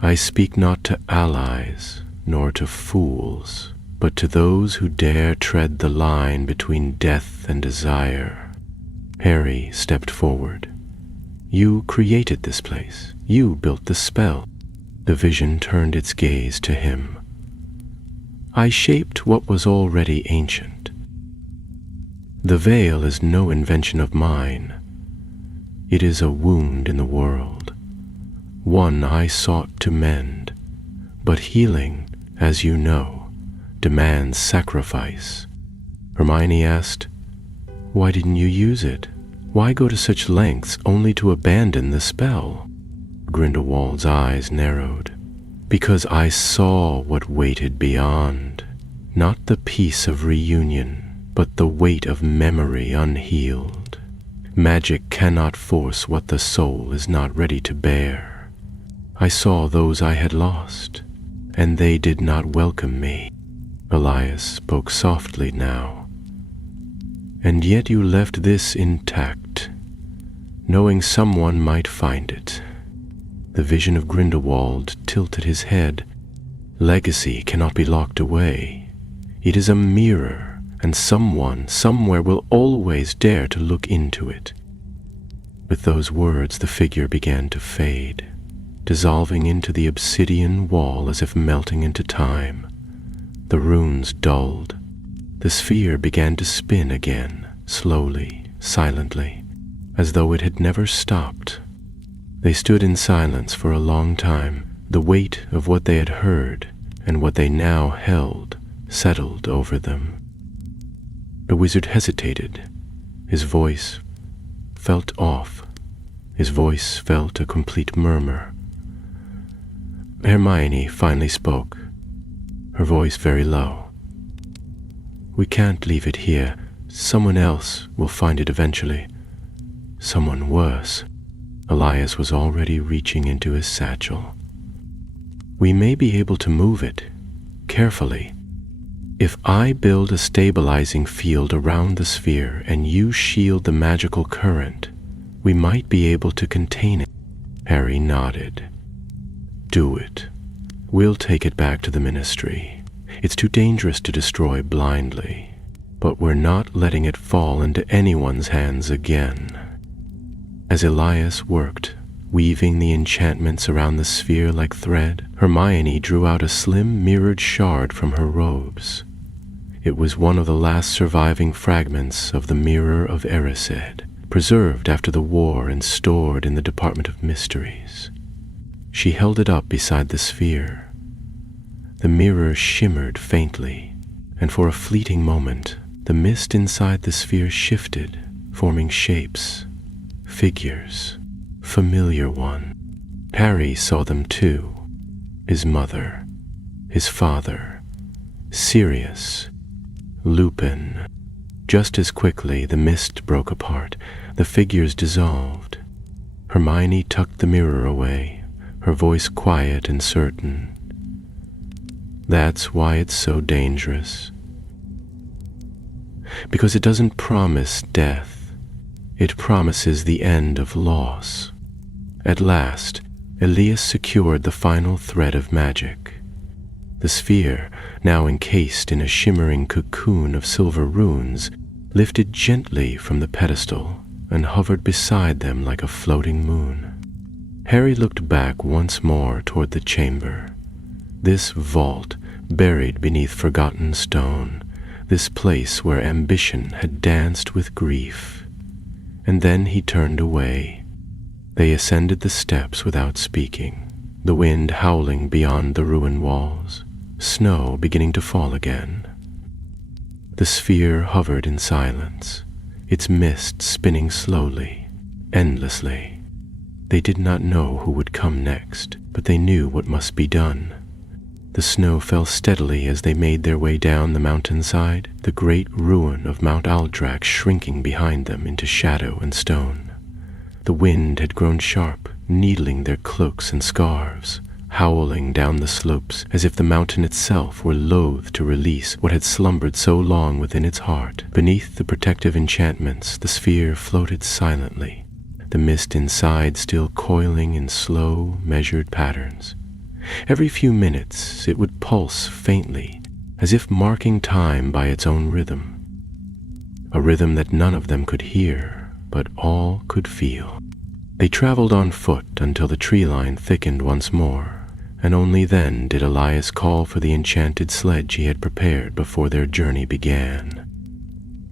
I speak not to allies, nor to fools, but to those who dare tread the line between death and desire." Harry stepped forward. "You created this place. You built the spell." The vision turned its gaze to him. "I shaped what was already ancient. The veil is no invention of mine. It is a wound in the world, one I sought to mend. But healing, as you know, demands sacrifice." Hermione asked, "Why didn't you use it? Why go to such lengths only to abandon the spell?" Grindelwald's eyes narrowed. "Because I saw what waited beyond. Not the peace of reunion, but the weight of memory unhealed. Magic cannot force what the soul is not ready to bear. I saw those I had lost, and they did not welcome me." Elias spoke softly now. "And yet you left this intact, knowing someone might find it." The vision of Grindelwald tilted his head. "Legacy cannot be locked away. It is a mirror, and someone, somewhere will always dare to look into it." With those words, the figure began to fade, dissolving into the obsidian wall as if melting into time. The runes dulled. The sphere began to spin again, slowly, silently, as though it had never stopped. They stood in silence for a long time. The weight of what they had heard and what they now held settled over them. The wizard hesitated. His voice felt off. His voice felt a complete murmur. Hermione finally spoke, her voice very low. "We can't leave it here. Someone else will find it eventually. Someone worse. Elias was already reaching into his satchel. We may be able to move it, carefully. If I build a stabilizing field around the sphere and you shield the magical current, we might be able to contain it. Harry nodded. Do it. We'll take it back to the Ministry. It's too dangerous to destroy blindly, but we're not letting it fall into anyone's hands again. As Elias worked, weaving the enchantments around the sphere like thread, Hermione drew out a slim mirrored shard from her robes. It was one of the last surviving fragments of the Mirror of Erised, preserved after the war and stored in the Department of Mysteries. She held it up beside the sphere. The mirror shimmered faintly, and for a fleeting moment, the mist inside the sphere shifted, forming shapes, figures, familiar one. Harry saw them too. His mother, his father, Sirius, Lupin. Just as quickly, the mist broke apart, the figures dissolved. Hermione tucked the mirror away, her voice quiet and certain. That's why it's so dangerous. Because it doesn't promise death. It promises the end of loss. At last, Elias secured the final thread of magic. The sphere, now encased in a shimmering cocoon of silver runes, lifted gently from the pedestal and hovered beside them like a floating moon. Harry looked back once more toward the chamber. This vault, buried beneath forgotten stone, this place where ambition had danced with grief. And then he turned away. They ascended the steps without speaking, the wind howling beyond the ruin walls, snow beginning to fall again. The sphere hovered in silence, its mist spinning slowly, endlessly. They did not know who would come next, but they knew what must be done. The snow fell steadily as they made their way down the mountainside, the great ruin of Mount Aldrak shrinking behind them into shadow and stone. The wind had grown sharp, needling their cloaks and scarves, howling down the slopes as if the mountain itself were loath to release what had slumbered so long within its heart. Beneath the protective enchantments, the sphere floated silently, the mist inside still coiling in slow, measured patterns. Every few minutes it would pulse faintly, as if marking time by its own rhythm. A rhythm that none of them could hear, but all could feel. They traveled on foot until the tree line thickened once more, and only then did Elias call for the enchanted sledge he had prepared before their journey began.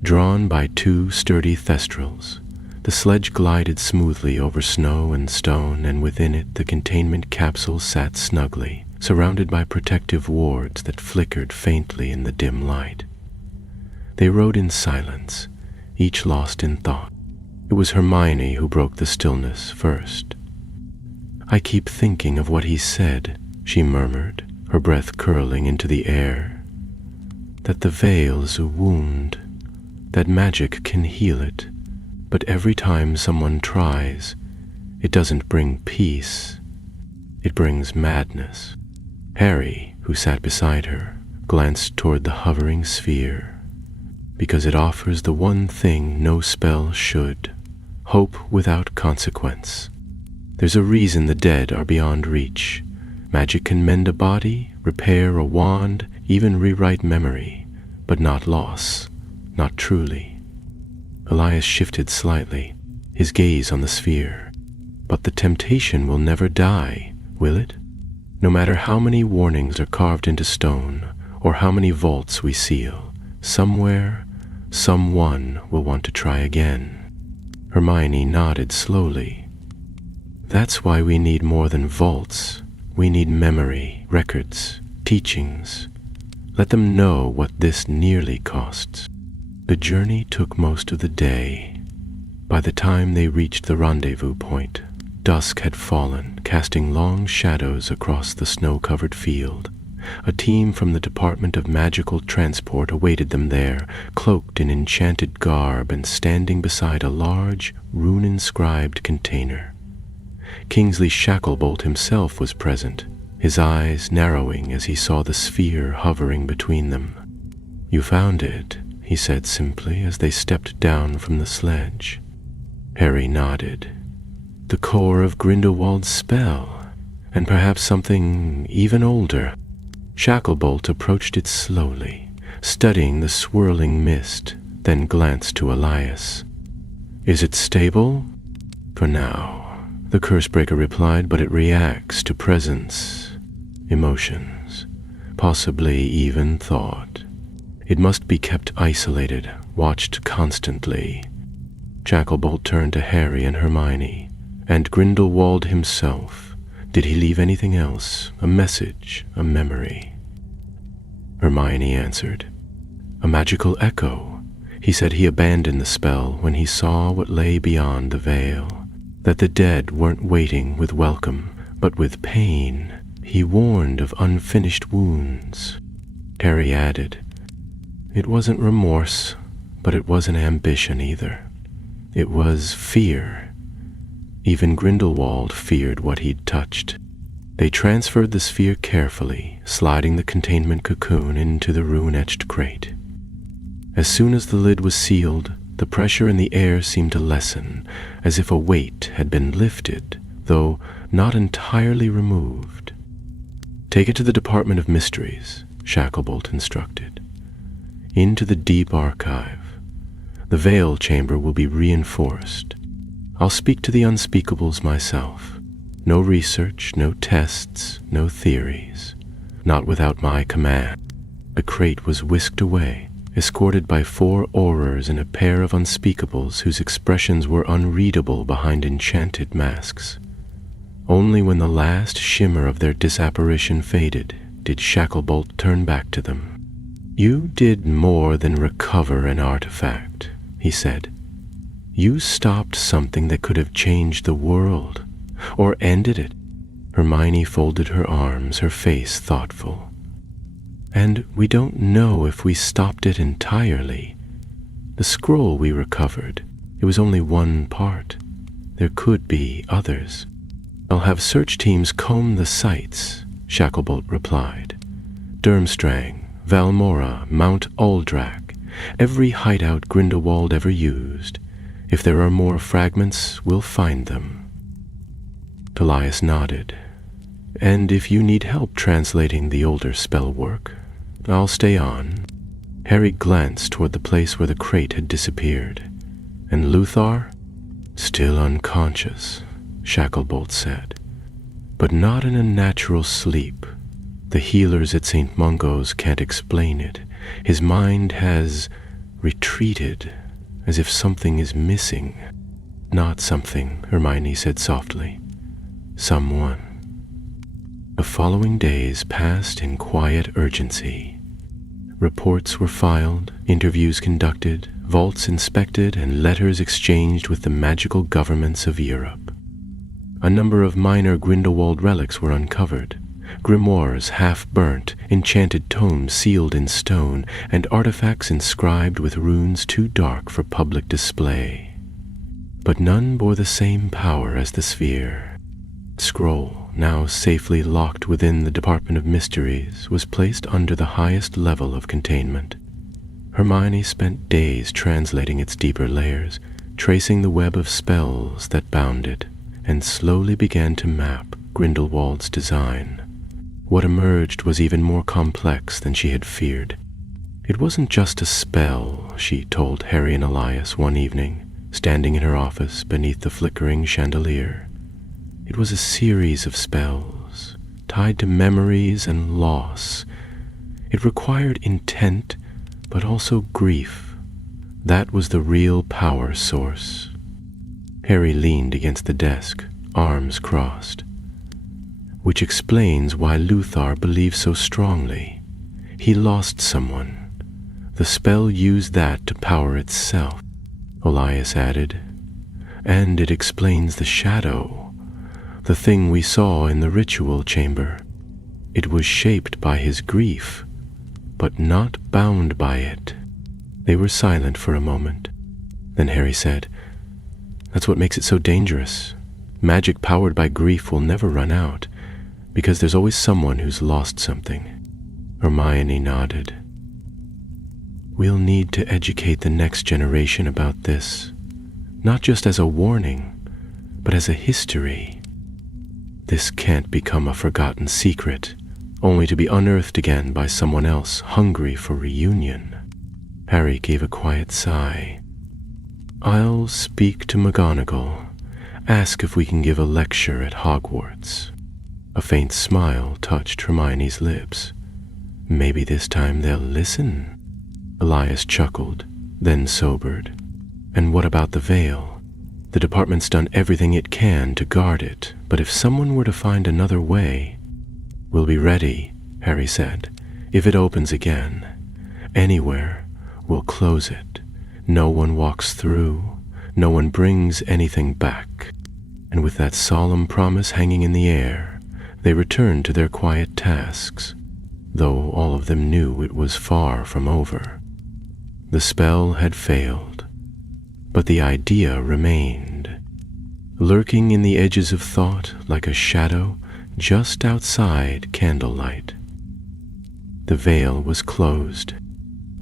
Drawn by 2 sturdy thestrals, the sledge glided smoothly over snow and stone, and within it the containment capsule sat snugly, surrounded by protective wards that flickered faintly in the dim light. They rode in silence, each lost in thought. It was Hermione who broke the stillness first. "I keep thinking of what he said," she murmured, her breath curling into the air. "That the veil's a wound, that magic can heal it, but every time someone tries, it doesn't bring peace, it brings madness." Harry, who sat beside her, glanced toward the hovering sphere. "Because it offers the one thing no spell should, hope without consequence. There's a reason the dead are beyond reach. Magic can mend a body, repair a wand, even rewrite memory, but not loss, not truly." Elias shifted slightly, his gaze on the sphere. "But the temptation will never die, will it? No matter how many warnings are carved into stone, or how many vaults we seal, somewhere, someone will want to try again." Hermione nodded slowly. "That's why we need more than vaults. We need memory, records, teachings. Let them know what this nearly costs." The journey took most of the day. By the time they reached the rendezvous point, dusk had fallen, casting long shadows across the snow-covered field. A team from the Department of Magical Transport awaited them there, cloaked in enchanted garb and standing beside a large, rune-inscribed container. Kingsley Shacklebolt himself was present, his eyes narrowing as he saw the sphere hovering between them. "You found it," he said simply as they stepped down from the sledge. Harry nodded. "The core of Grindelwald's spell, and perhaps something even older." Shacklebolt approached it slowly, studying the swirling mist, then glanced to Elias. "Is it stable?" "For now," the Cursebreaker replied, "but it reacts to presence, emotions, possibly even thought. It must be kept isolated, watched constantly." Shacklebolt turned to Harry and Hermione. "And Grindelwald himself, did he leave anything else, a message, a memory?" Hermione answered, "A magical echo. He said he abandoned the spell when he saw what lay beyond the veil, that the dead weren't waiting with welcome, but with pain. He warned of unfinished wounds." Harry added, "It wasn't remorse, but it wasn't ambition either. It was fear. Even Grindelwald feared what he'd touched." They transferred the sphere carefully, sliding the containment cocoon into the rune-etched crate. As soon as the lid was sealed, the pressure in the air seemed to lessen, as if a weight had been lifted, though not entirely removed. "Take it to the Department of Mysteries," Shacklebolt instructed. "Into the deep archive. The veil chamber will be reinforced. I'll speak to the unspeakables myself. No research, no tests, no theories. Not without my command." The crate was whisked away, escorted by 4 aurors and a pair of unspeakables whose expressions were unreadable behind enchanted masks. Only when the last shimmer of their disapparition faded did Shacklebolt turn back to them. "You did more than recover an artifact," he said. "You stopped something that could have changed the world, or ended it." Hermione folded her arms, her face thoughtful. "And we don't know if we stopped it entirely. The scroll we recovered, it was only one part. There could be others." "I'll have search teams comb the sites," Shacklebolt replied. "Durmstrang, Valmora, Mount Aldrak, every hideout Grindelwald ever used. If there are more fragments, we'll find them." Elias nodded. "And if you need help translating the older spell work, I'll stay on." Harry glanced toward the place where the crate had disappeared. "And Luthar?" "Still unconscious," Shacklebolt said. "But not in a natural sleep. The healers at St. Mungo's can't explain it. His mind has retreated, as if something is missing." "Not something," Hermione said softly. "Someone." The following days passed in quiet urgency. Reports were filed, interviews conducted, vaults inspected, and letters exchanged with the magical governments of Europe. A number of minor Grindelwald relics were uncovered, grimoires half-burnt, enchanted tomes sealed in stone, and artifacts inscribed with runes too dark for public display. But none bore the same power as the sphere. Scroll, now safely locked within the Department of Mysteries, was placed under the highest level of containment. Hermione spent days translating its deeper layers, tracing the web of spells that bound it, and slowly began to map Grindelwald's design. What emerged was even more complex than she had feared. It wasn't just a spell, she told Harry and Elias one evening, standing in her office beneath the flickering chandelier. It was a series of spells, tied to memories and loss. It required intent, but also grief. That was the real power source. Harry leaned against the desk, arms crossed. "Which explains why Luthar believed so strongly. He lost someone. The spell used that to power itself," Elias added. "And it explains the shadow, the thing we saw in the ritual chamber." It was shaped by his grief, but not bound by it. They were silent for a moment. Then Harry said, "That's what makes it so dangerous. Magic powered by grief will never run out, because there's always someone who's lost something." Hermione nodded. "We'll need to educate the next generation about this, not just as a warning, but as a history. This can't become a forgotten secret, only to be unearthed again by someone else hungry for reunion." Harry gave a quiet sigh. "I'll speak to McGonagall, ask if we can give a lecture at Hogwarts." A faint smile touched Hermione's lips. "Maybe this time they'll listen." Elias chuckled, then sobered. "And what about the veil? The department's done everything it can to guard it, but if someone were to find another way—" "We'll be ready," Harry said. "If it opens again, anywhere, we'll close it. No one walks through, no one brings anything back." And with that solemn promise hanging in the air, they returned to their quiet tasks, though all of them knew it was far from over. The spell had failed, but the idea remained, lurking in the edges of thought like a shadow just outside candlelight. The veil was closed,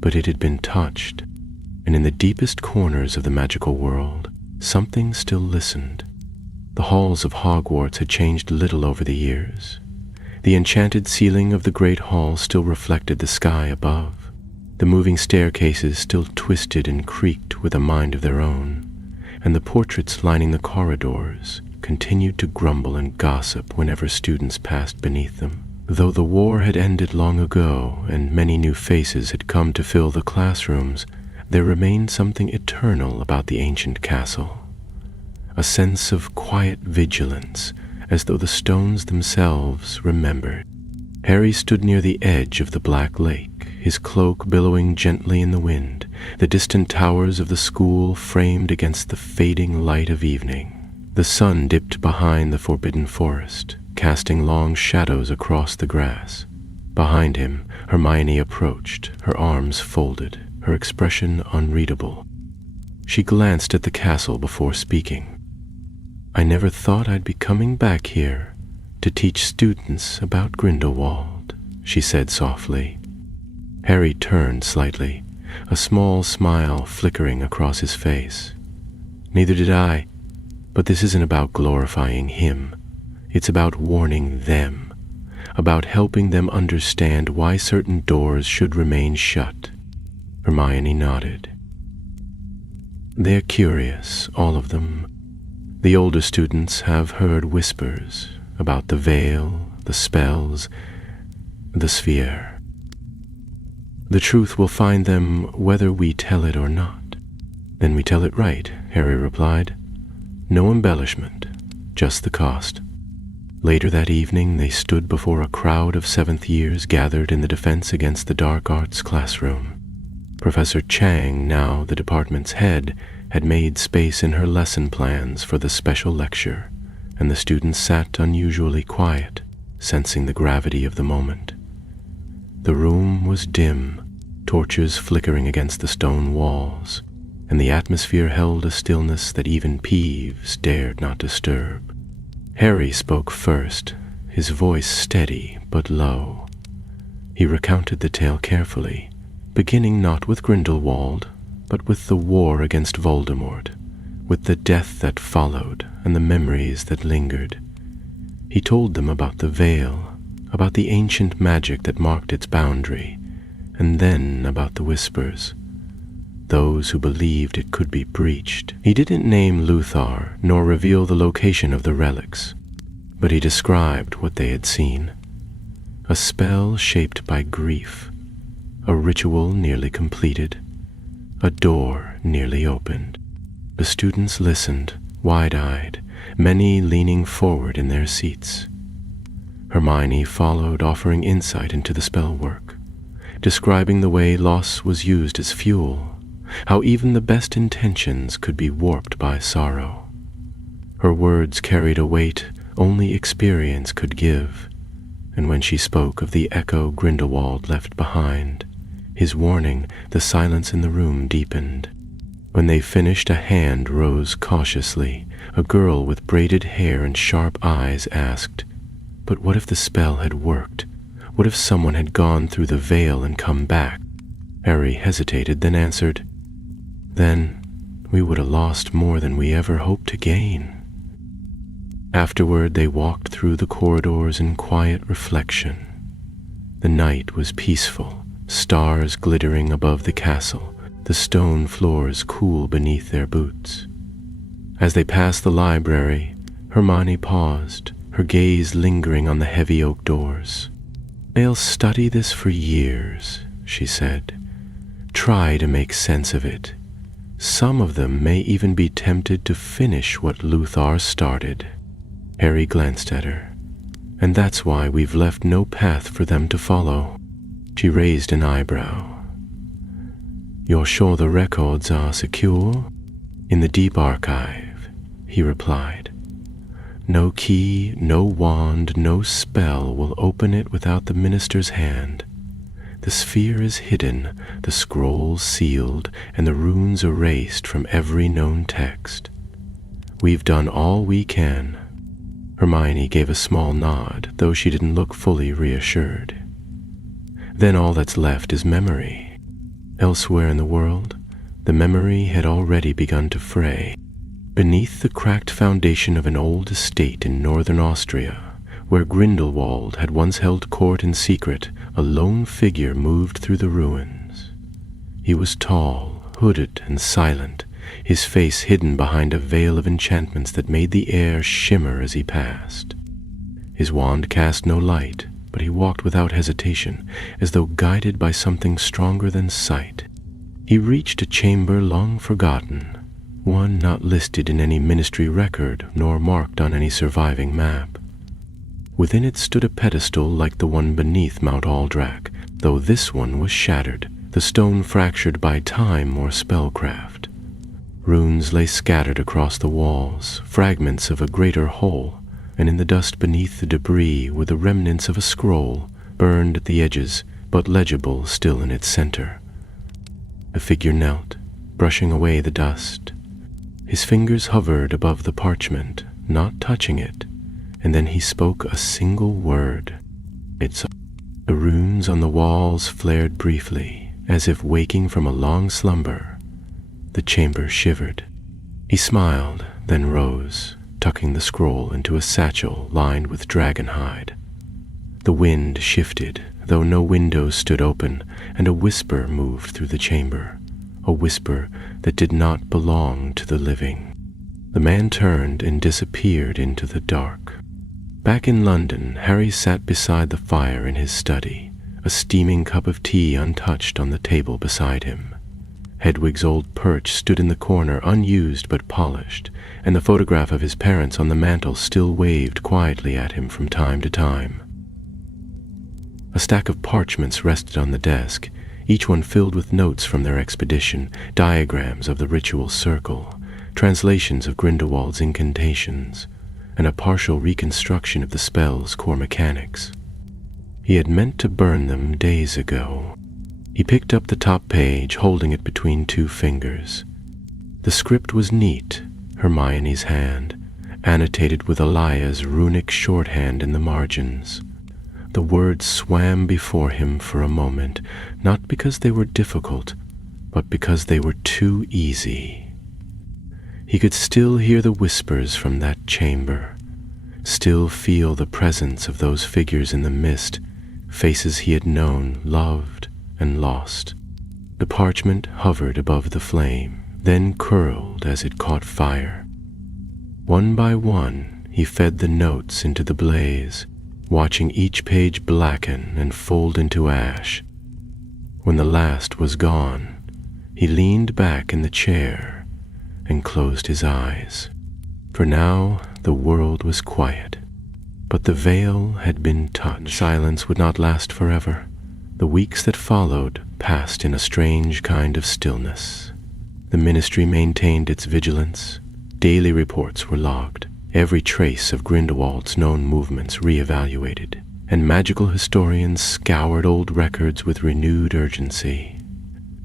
but it had been touched, and in the deepest corners of the magical world, something still listened. The halls of Hogwarts had changed little over the years. The enchanted ceiling of the great hall still reflected the sky above. The moving staircases still twisted and creaked with a mind of their own, and the portraits lining the corridors continued to grumble and gossip whenever students passed beneath them. Though the war had ended long ago and many new faces had come to fill the classrooms, there remained something eternal about the ancient castle. A sense of quiet vigilance, as though the stones themselves remembered. Harry stood near the edge of the black lake, his cloak billowing gently in the wind, the distant towers of the school framed against the fading light of evening. The sun dipped behind the forbidden forest, casting long shadows across the grass. Behind him, Hermione approached, her arms folded, her expression unreadable. She glanced at the castle before speaking. "I never thought I'd be coming back here to teach students about Grindelwald," she said softly. Harry turned slightly, a small smile flickering across his face. "Neither did I, but this isn't about glorifying him. It's about warning them, about helping them understand why certain doors should remain shut." Hermione nodded. "They're curious, all of them. The older students have heard whispers about the veil, the spells, the sphere. The truth will find them whether we tell it or not." "Then we tell it right," Harry replied. "No embellishment, just the cost." Later that evening, they stood before a crowd of seventh years gathered in the Defense Against the Dark Arts classroom. Professor Chang, now the department's head, had made space in her lesson plans for the special lecture, and the students sat unusually quiet, sensing the gravity of the moment. The room was dim, torches flickering against the stone walls, and the atmosphere held a stillness that even Peeves dared not disturb. Harry spoke first, his voice steady but low. He recounted the tale carefully, beginning not with Grindelwald, but with the war against Voldemort, with the death that followed and the memories that lingered. He told them about the veil, about the ancient magic that marked its boundary, and then about the whispers, those who believed it could be breached. He didn't name Luthar nor reveal the location of the relics, but he described what they had seen. A spell shaped by grief, a ritual nearly completed, a door nearly opened. The students listened, wide-eyed, many leaning forward in their seats. Hermione followed, offering insight into the spell work, describing the way loss was used as fuel, how even the best intentions could be warped by sorrow. Her words carried a weight only experience could give, and when she spoke of the echo Grindelwald left behind, his warning, the silence in the room deepened. When they finished, a hand rose cautiously. A girl with braided hair and sharp eyes asked, "But what if the spell had worked? What if someone had gone through the veil and come back?" Harry hesitated, then answered, "Then we would have lost more than we ever hoped to gain." Afterward, they walked through the corridors in quiet reflection. The night was peaceful, stars glittering above the castle, the stone floors cool beneath their boots. As they passed the library, Hermione paused, her gaze lingering on the heavy oak doors. "They'll study this for years," she said. "Try to make sense of it. Some of them may even be tempted to finish what Luthar started." Harry glanced at her. "And that's why we've left no path for them to follow." She raised an eyebrow. "You're sure the records are secure?" "In the deep archive," he replied. "No key, no wand, no spell will open it without the minister's hand. The sphere is hidden, the scrolls sealed, and the runes erased from every known text. We've done all we can." Hermione gave a small nod, though she didn't look fully reassured. "Then all that's left is memory." Elsewhere in the world, the memory had already begun to fray. Beneath the cracked foundation of an old estate in northern Austria, where Grindelwald had once held court in secret, a lone figure moved through the ruins. He was tall, hooded, and silent, his face hidden behind a veil of enchantments that made the air shimmer as he passed. His wand cast no light, but he walked without hesitation, as though guided by something stronger than sight. He reached a chamber long forgotten, one not listed in any ministry record nor marked on any surviving map. Within it stood a pedestal like the one beneath Mount Aldrak, though this one was shattered, the stone fractured by time or spellcraft. Runes lay scattered across the walls, fragments of a greater whole, and in the dust beneath the debris were the remnants of a scroll, burned at the edges, but legible still in its center. A figure knelt, brushing away the dust. His fingers hovered above the parchment, not touching it, and then he spoke a single word. The runes on the walls flared briefly, as if waking from a long slumber. The chamber shivered. He smiled, then rose, tucking the scroll into a satchel lined with dragon hide. The wind shifted, though no windows stood open, and a whisper moved through the chamber, a whisper that did not belong to the living. The man turned and disappeared into the dark. Back in London, Harry sat beside the fire in his study, a steaming cup of tea untouched on the table beside him. Hedwig's old perch stood in the corner, unused but polished, and the photograph of his parents on the mantel still waved quietly at him from time to time. A stack of parchments rested on the desk, each one filled with notes from their expedition, diagrams of the ritual circle, translations of Grindelwald's incantations, and a partial reconstruction of the spell's core mechanics. He had meant to burn them days ago. He picked up the top page, holding it between two fingers. The script was neat, Hermione's hand, annotated with Elia's runic shorthand in the margins. The words swam before him for a moment, not because they were difficult, but because they were too easy. He could still hear the whispers from that chamber, still feel the presence of those figures in the mist, faces he had known, loved, and lost. The parchment hovered above the flame, then curled as it caught fire. One by one, he fed the notes into the blaze, watching each page blacken and fold into ash. When the last was gone, he leaned back in the chair and closed his eyes. For now, the world was quiet, but the veil had been touched. Silence would not last forever. The weeks that followed passed in a strange kind of stillness. The ministry maintained its vigilance. Daily reports were logged, every trace of Grindelwald's known movements re-evaluated, and magical historians scoured old records with renewed urgency.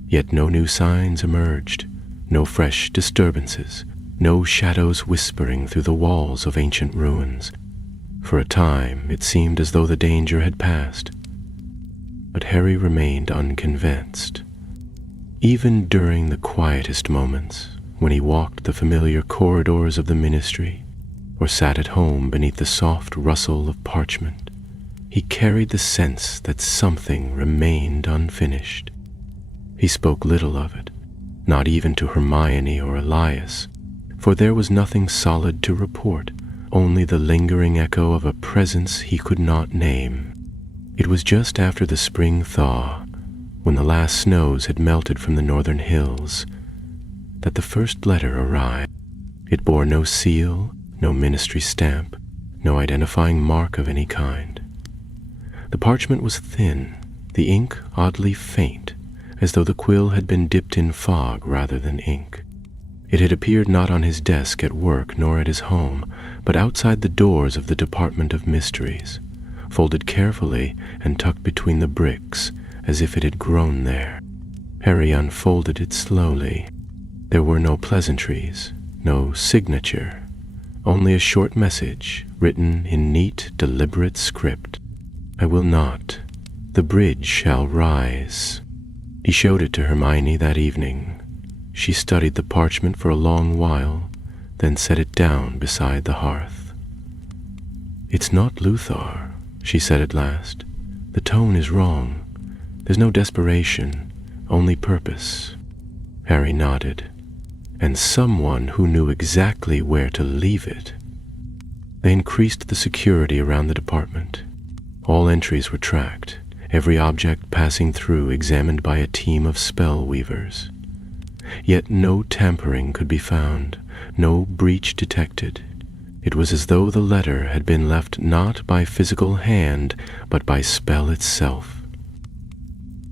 Yet no new signs emerged, no fresh disturbances, no shadows whispering through the walls of ancient ruins. For a time, it seemed as though the danger had passed. But Harry remained unconvinced. Even during the quietest moments, when he walked the familiar corridors of the ministry, or sat at home beneath the soft rustle of parchment, he carried the sense that something remained unfinished. He spoke little of it, not even to Hermione or Elias, for there was nothing solid to report, only the lingering echo of a presence he could not name. It was just after the spring thaw, when the last snows had melted from the northern hills, that the first letter arrived. It bore no seal, no ministry stamp, no identifying mark of any kind. The parchment was thin, the ink oddly faint, as though the quill had been dipped in fog rather than ink. It had appeared not on his desk at work nor at his home, but outside the doors of the Department of Mysteries, folded carefully and tucked between the bricks, as if it had grown there. Harry unfolded it slowly. There were no pleasantries, no signature, only a short message written in neat, deliberate script. "I will not. The bridge shall rise." He showed it to Hermione that evening. She studied the parchment for a long while, then set it down beside the hearth. "It's not Luthor," she said at last. "The tone is wrong. There's no desperation, only purpose." Harry nodded. "And someone who knew exactly where to leave it." They increased the security around the department. All entries were tracked, every object passing through examined by a team of spell weavers. Yet no tampering could be found, no breach detected. It was as though the letter had been left not by physical hand, but by spell itself.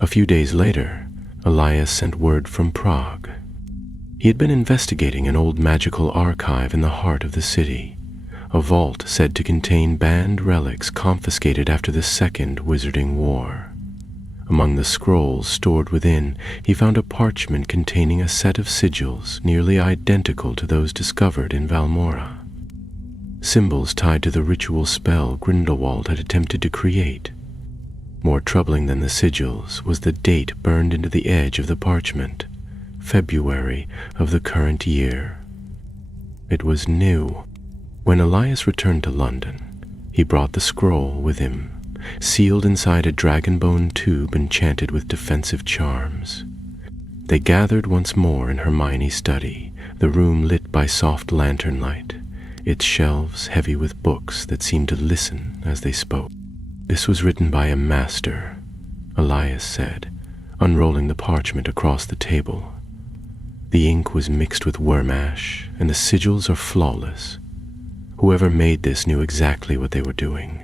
A few days later, Elias sent word from Prague. He had been investigating an old magical archive in the heart of the city, a vault said to contain banned relics confiscated after the Second Wizarding War. Among the scrolls stored within, he found a parchment containing a set of sigils nearly identical to those discovered in Valmora. Symbols tied to the ritual spell Grindelwald had attempted to create. More troubling than the sigils was the date burned into the edge of the parchment, February of the current year. It was new. When Elias returned to London, he brought the scroll with him, sealed inside a dragon-bone tube enchanted with defensive charms. They gathered once more in Hermione's study, the room lit by soft lantern light, its shelves heavy with books that seemed to listen as they spoke. "This was written by a master," Elias said, unrolling the parchment across the table. "The ink was mixed with worm ash, and the sigils are flawless. Whoever made this knew exactly what they were doing.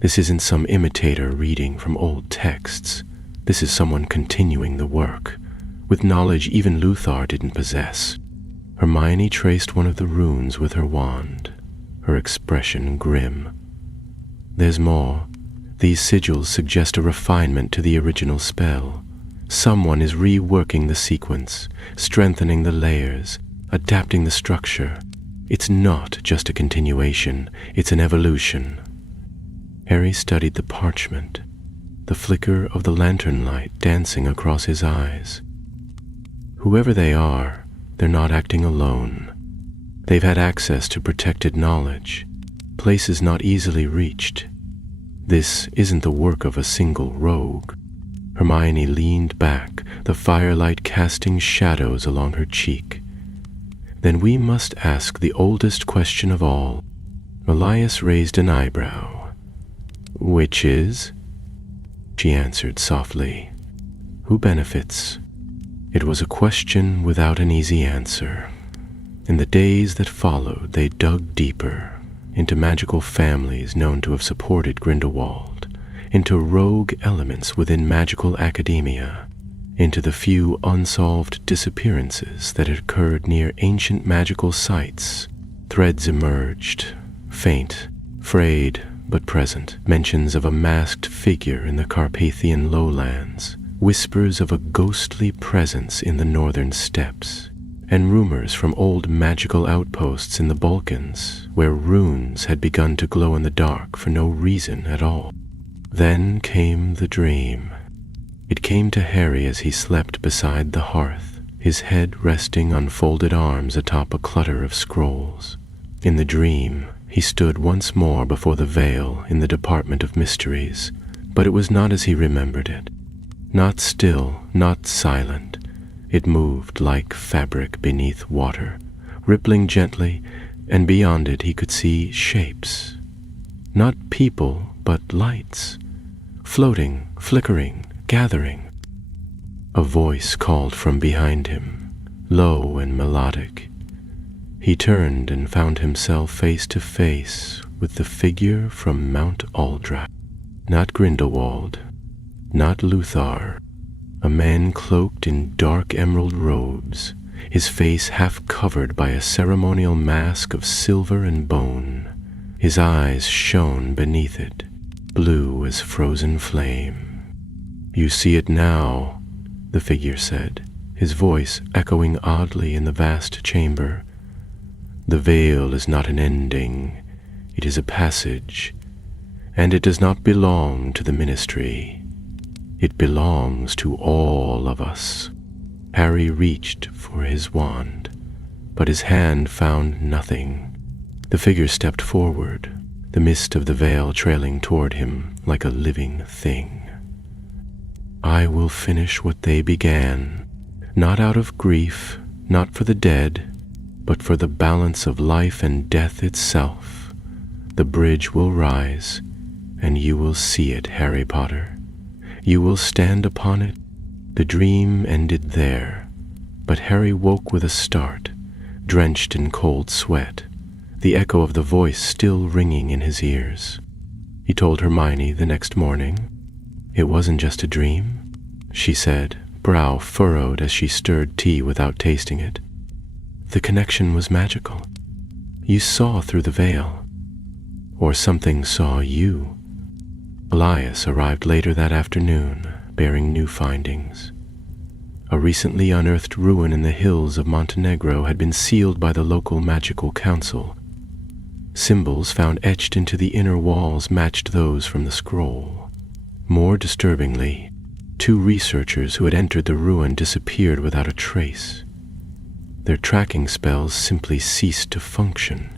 This isn't some imitator reading from old texts. This is someone continuing the work, with knowledge even Luthor didn't possess." Hermione traced one of the runes with her wand, her expression grim. "There's more. These sigils suggest a refinement to the original spell. Someone is reworking the sequence, strengthening the layers, adapting the structure. It's not just a continuation, it's an evolution." Harry studied the parchment, the flicker of the lantern light dancing across his eyes. Whoever they are, they're not acting alone. They've had access to protected knowledge, places not easily reached. This isn't the work of a single rogue. Hermione leaned back, the firelight casting shadows along her cheek. "Then we must ask the oldest question of all." Elias raised an eyebrow. "Which is?" She answered softly, "Who benefits?" It was a question without an easy answer. In the days that followed, they dug deeper into magical families known to have supported Grindelwald, into rogue elements within magical academia, into the few unsolved disappearances that had occurred near ancient magical sites. Threads emerged, faint, frayed, but present. Mentions of a masked figure in the Carpathian lowlands, whispers of a ghostly presence in the northern steppes, and rumors from old magical outposts in the Balkans where runes had begun to glow in the dark for no reason at all. Then came the dream. It came to Harry as he slept beside the hearth, his head resting on folded arms atop a clutter of scrolls. In the dream, he stood once more before the veil in the Department of Mysteries, but it was not as he remembered it. Not still, not silent. It moved like fabric beneath water, rippling gently, and beyond it he could see shapes. Not people, but lights, floating, flickering, gathering. A voice called from behind him, low and melodic. He turned and found himself face to face with the figure from Mount Aldra. Not Grindelwald, not Luthar, a man cloaked in dark emerald robes, his face half covered by a ceremonial mask of silver and bone. His eyes shone beneath it, blue as frozen flame. "You see it now," the figure said, his voice echoing oddly in the vast chamber. "The veil is not an ending, it is a passage, and it does not belong to the ministry. It belongs to all of us." Harry reached for his wand, but his hand found nothing. The figure stepped forward, the mist of the veil trailing toward him like a living thing. "I will finish what they began, not out of grief, not for the dead, but for the balance of life and death itself. The bridge will rise, and you will see it, Harry Potter. You will stand upon it." The dream ended there, but Harry woke with a start, drenched in cold sweat, the echo of the voice still ringing in his ears. He told Hermione the next morning. "It wasn't just a dream," she said, brow furrowed as she stirred tea without tasting it. "The connection was magical. You saw through the veil. Or something saw you." Elias arrived later that afternoon, bearing new findings. A recently unearthed ruin in the hills of Montenegro had been sealed by the local magical council. Symbols found etched into the inner walls matched those from the scroll. More disturbingly, 2 researchers who had entered the ruin disappeared without a trace. Their tracking spells simply ceased to function.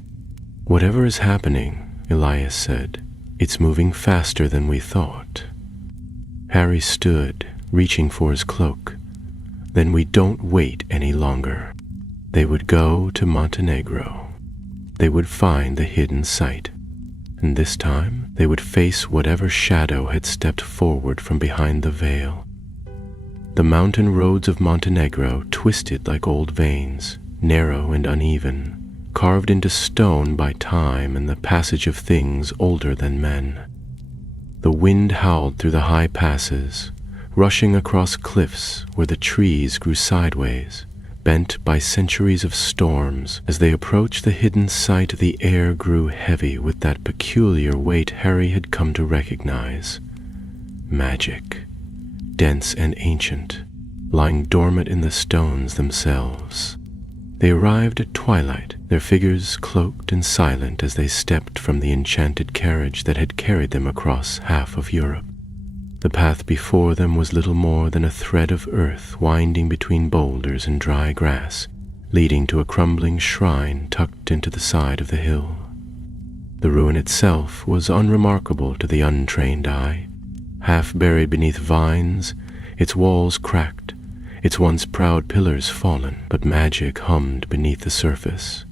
"Whatever is happening," Elias said, "it's moving faster than we thought." Harry stood, reaching for his cloak. "Then we don't wait any longer." They would go to Montenegro. They would find the hidden site. And this time, they would face whatever shadow had stepped forward from behind the veil. The mountain roads of Montenegro twisted like old veins, narrow and uneven, carved into stone by time and the passage of things older than men. The wind howled through the high passes, rushing across cliffs where the trees grew sideways, bent by centuries of storms. As they approached the hidden site, the air grew heavy with that peculiar weight Harry had come to recognize. Magic, dense and ancient, lying dormant in the stones themselves. They arrived at twilight, their figures cloaked and silent as they stepped from the enchanted carriage that had carried them across half of Europe. The path before them was little more than a thread of earth winding between boulders and dry grass, leading to a crumbling shrine tucked into the side of the hill. The ruin itself was unremarkable to the untrained eye. Half buried beneath vines, its walls cracked, its once proud pillars fallen, but magic hummed beneath the surface.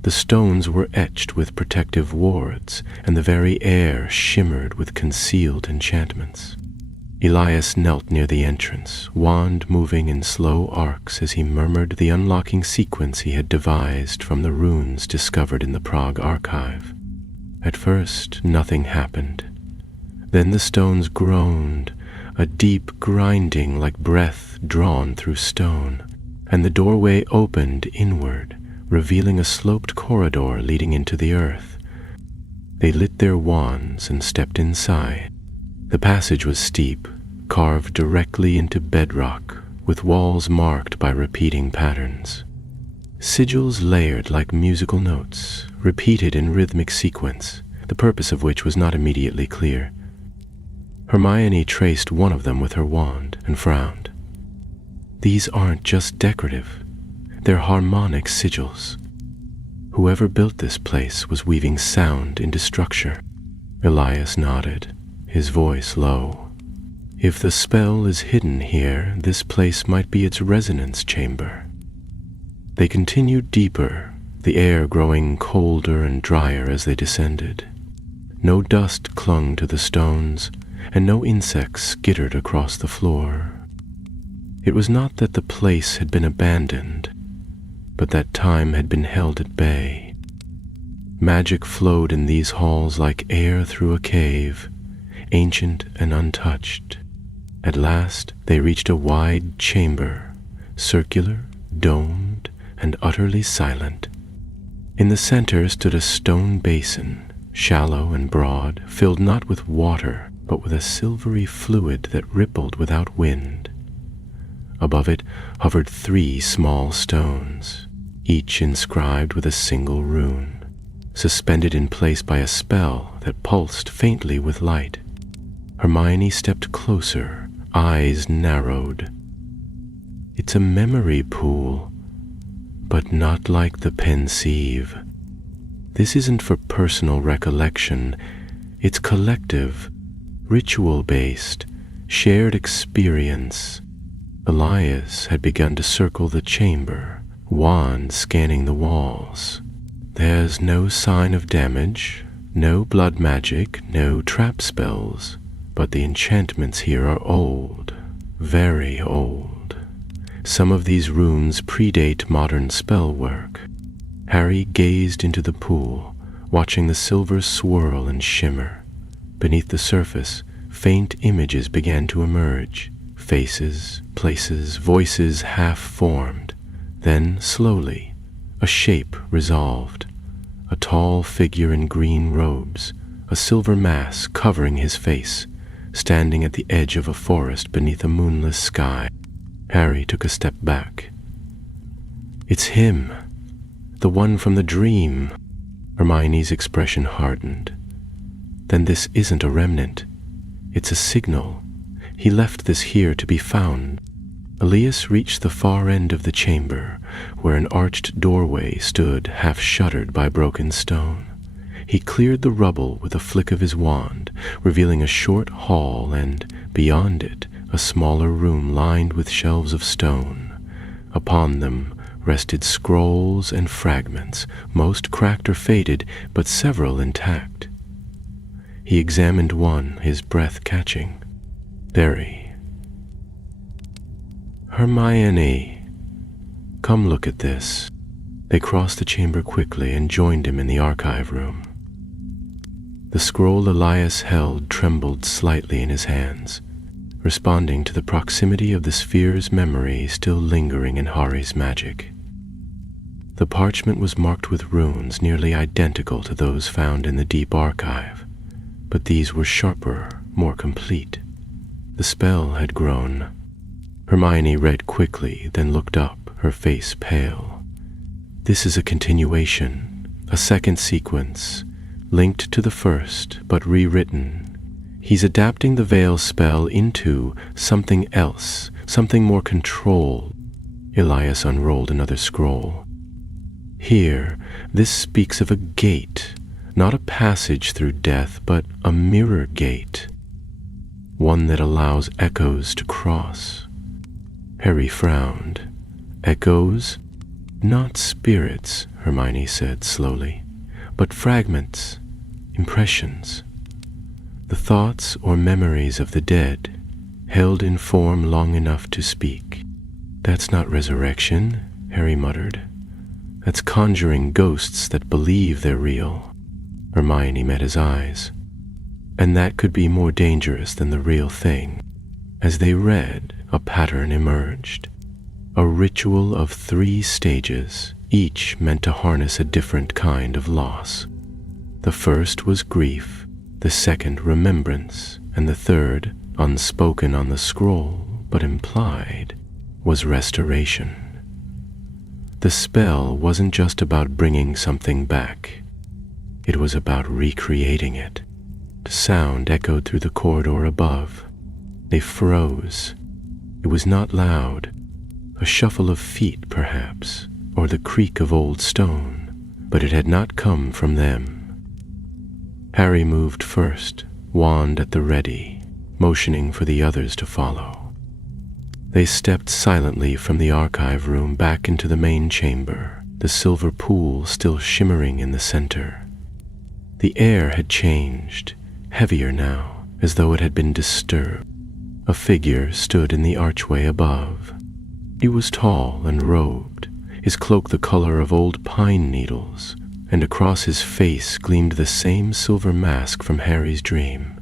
The stones were etched with protective wards, and the very air shimmered with concealed enchantments. Elias knelt near the entrance, wand moving in slow arcs as he murmured the unlocking sequence he had devised from the runes discovered in the Prague archive. At first, nothing happened. Then the stones groaned, a deep grinding like breath drawn through stone, and the doorway opened inward, revealing a sloped corridor leading into the earth. They lit their wands and stepped inside. The passage was steep, carved directly into bedrock, with walls marked by repeating patterns. Sigils layered like musical notes, repeated in rhythmic sequence, the purpose of which was not immediately clear. Hermione traced one of them with her wand and frowned. These aren't just decorative, they're harmonic sigils. Whoever built this place was weaving sound into structure. Elias nodded, his voice low. If the spell is hidden here, this place might be its resonance chamber. They continued deeper, the air growing colder and drier as they descended. No dust clung to the stones, and no insects skittered across the floor. It was not that the place had been abandoned, but that time had been held at bay. Magic flowed in these halls like air through a cave, ancient and untouched. At last they reached a wide chamber, circular, domed, and utterly silent. In the center stood a stone basin, shallow and broad, filled not with water, but with a silvery fluid that rippled without wind. Above it hovered 3 small stones, each inscribed with a single rune, suspended in place by a spell that pulsed faintly with light. Hermione stepped closer, eyes narrowed. It's a memory pool, but not like the Pensieve. This isn't for personal recollection, it's collective, ritual-based, shared experience. Elias had begun to circle the chamber, wand scanning the walls. There's no sign of damage, no blood magic, no trap spells, but the enchantments here are old, very old. Some of these runes predate modern spell work. Harry gazed into the pool, watching the silver swirl and shimmer. Beneath the surface, faint images began to emerge. Faces, places, voices half formed. Then, slowly, a shape resolved. A tall figure in green robes, a silver mask covering his face, standing at the edge of a forest beneath a moonless sky. Harry took a step back. It's him, the one from the dream. Hermione's expression hardened. Then this isn't a remnant. It's a signal. He left this here to be found. Elias reached the far end of the chamber, where an arched doorway stood half-shuttered by broken stone. He cleared the rubble with a flick of his wand, revealing a short hall and, beyond it, a smaller room lined with shelves of stone. Upon them rested scrolls and fragments, most cracked or faded, but several intact. He examined one, his breath catching. Derry. Hermione, come look at this. They crossed the chamber quickly and joined him in the archive room. The scroll Elias held trembled slightly in his hands, responding to the proximity of the sphere's memory still lingering in Harry's magic. The parchment was marked with runes nearly identical to those found in the deep archive, but these were sharper, more complete. The spell had grown. Hermione read quickly, then looked up, her face pale. This is a continuation, a second sequence, linked to the first, but rewritten. He's adapting the veil spell into something else, something more controlled. Elias unrolled another scroll. Here, this speaks of a gate, not a passage through death, but a mirror gate, one that allows echoes to cross. Harry frowned. Echoes? Not spirits, Hermione said slowly, but fragments, impressions. The thoughts or memories of the dead, held in form long enough to speak. That's not resurrection, Harry muttered. That's conjuring ghosts that believe they're real. Hermione met his eyes. And that could be more dangerous than the real thing. As they read, a pattern emerged. A ritual of 3 stages, each meant to harness a different kind of loss. The first was grief, the second remembrance, and the third, unspoken on the scroll but implied, was restoration. The spell wasn't just about bringing something back. It was about recreating it. Sound echoed through the corridor above. They froze. It was not loud. A shuffle of feet, perhaps, or the creak of old stone, but it had not come from them. Harry moved first, wand at the ready, motioning for the others to follow. They stepped silently from the archive room back into the main chamber, the silver pool still shimmering in the center. The air had changed, heavier now, as though it had been disturbed. A figure stood in the archway above. He was tall and robed, his cloak the color of old pine needles, and across his face gleamed the same silver mask from Harry's dream.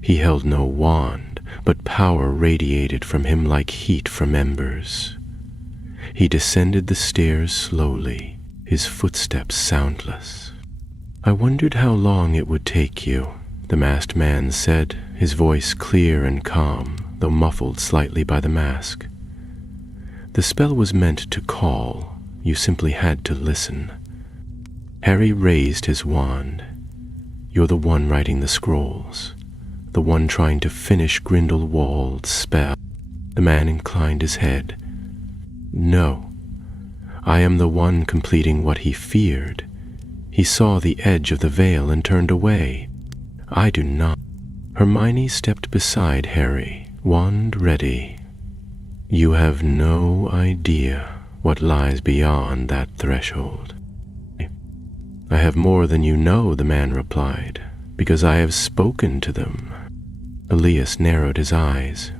He held no wand, but power radiated from him like heat from embers. He descended the stairs slowly, his footsteps soundless. "I wondered how long it would take you," the masked man said, his voice clear and calm, though muffled slightly by the mask. The spell was meant to call. You simply had to listen. Harry raised his wand. "You're the one writing the scrolls, the one trying to finish Grindelwald's spell." The man inclined his head. "No, I am the one completing what he feared. He saw the edge of the veil and turned away. I do not." Hermione stepped beside Harry, wand ready. "You have no idea what lies beyond that threshold." "I have more than you know," the man replied, "because I have spoken to them." Elias narrowed his eyes.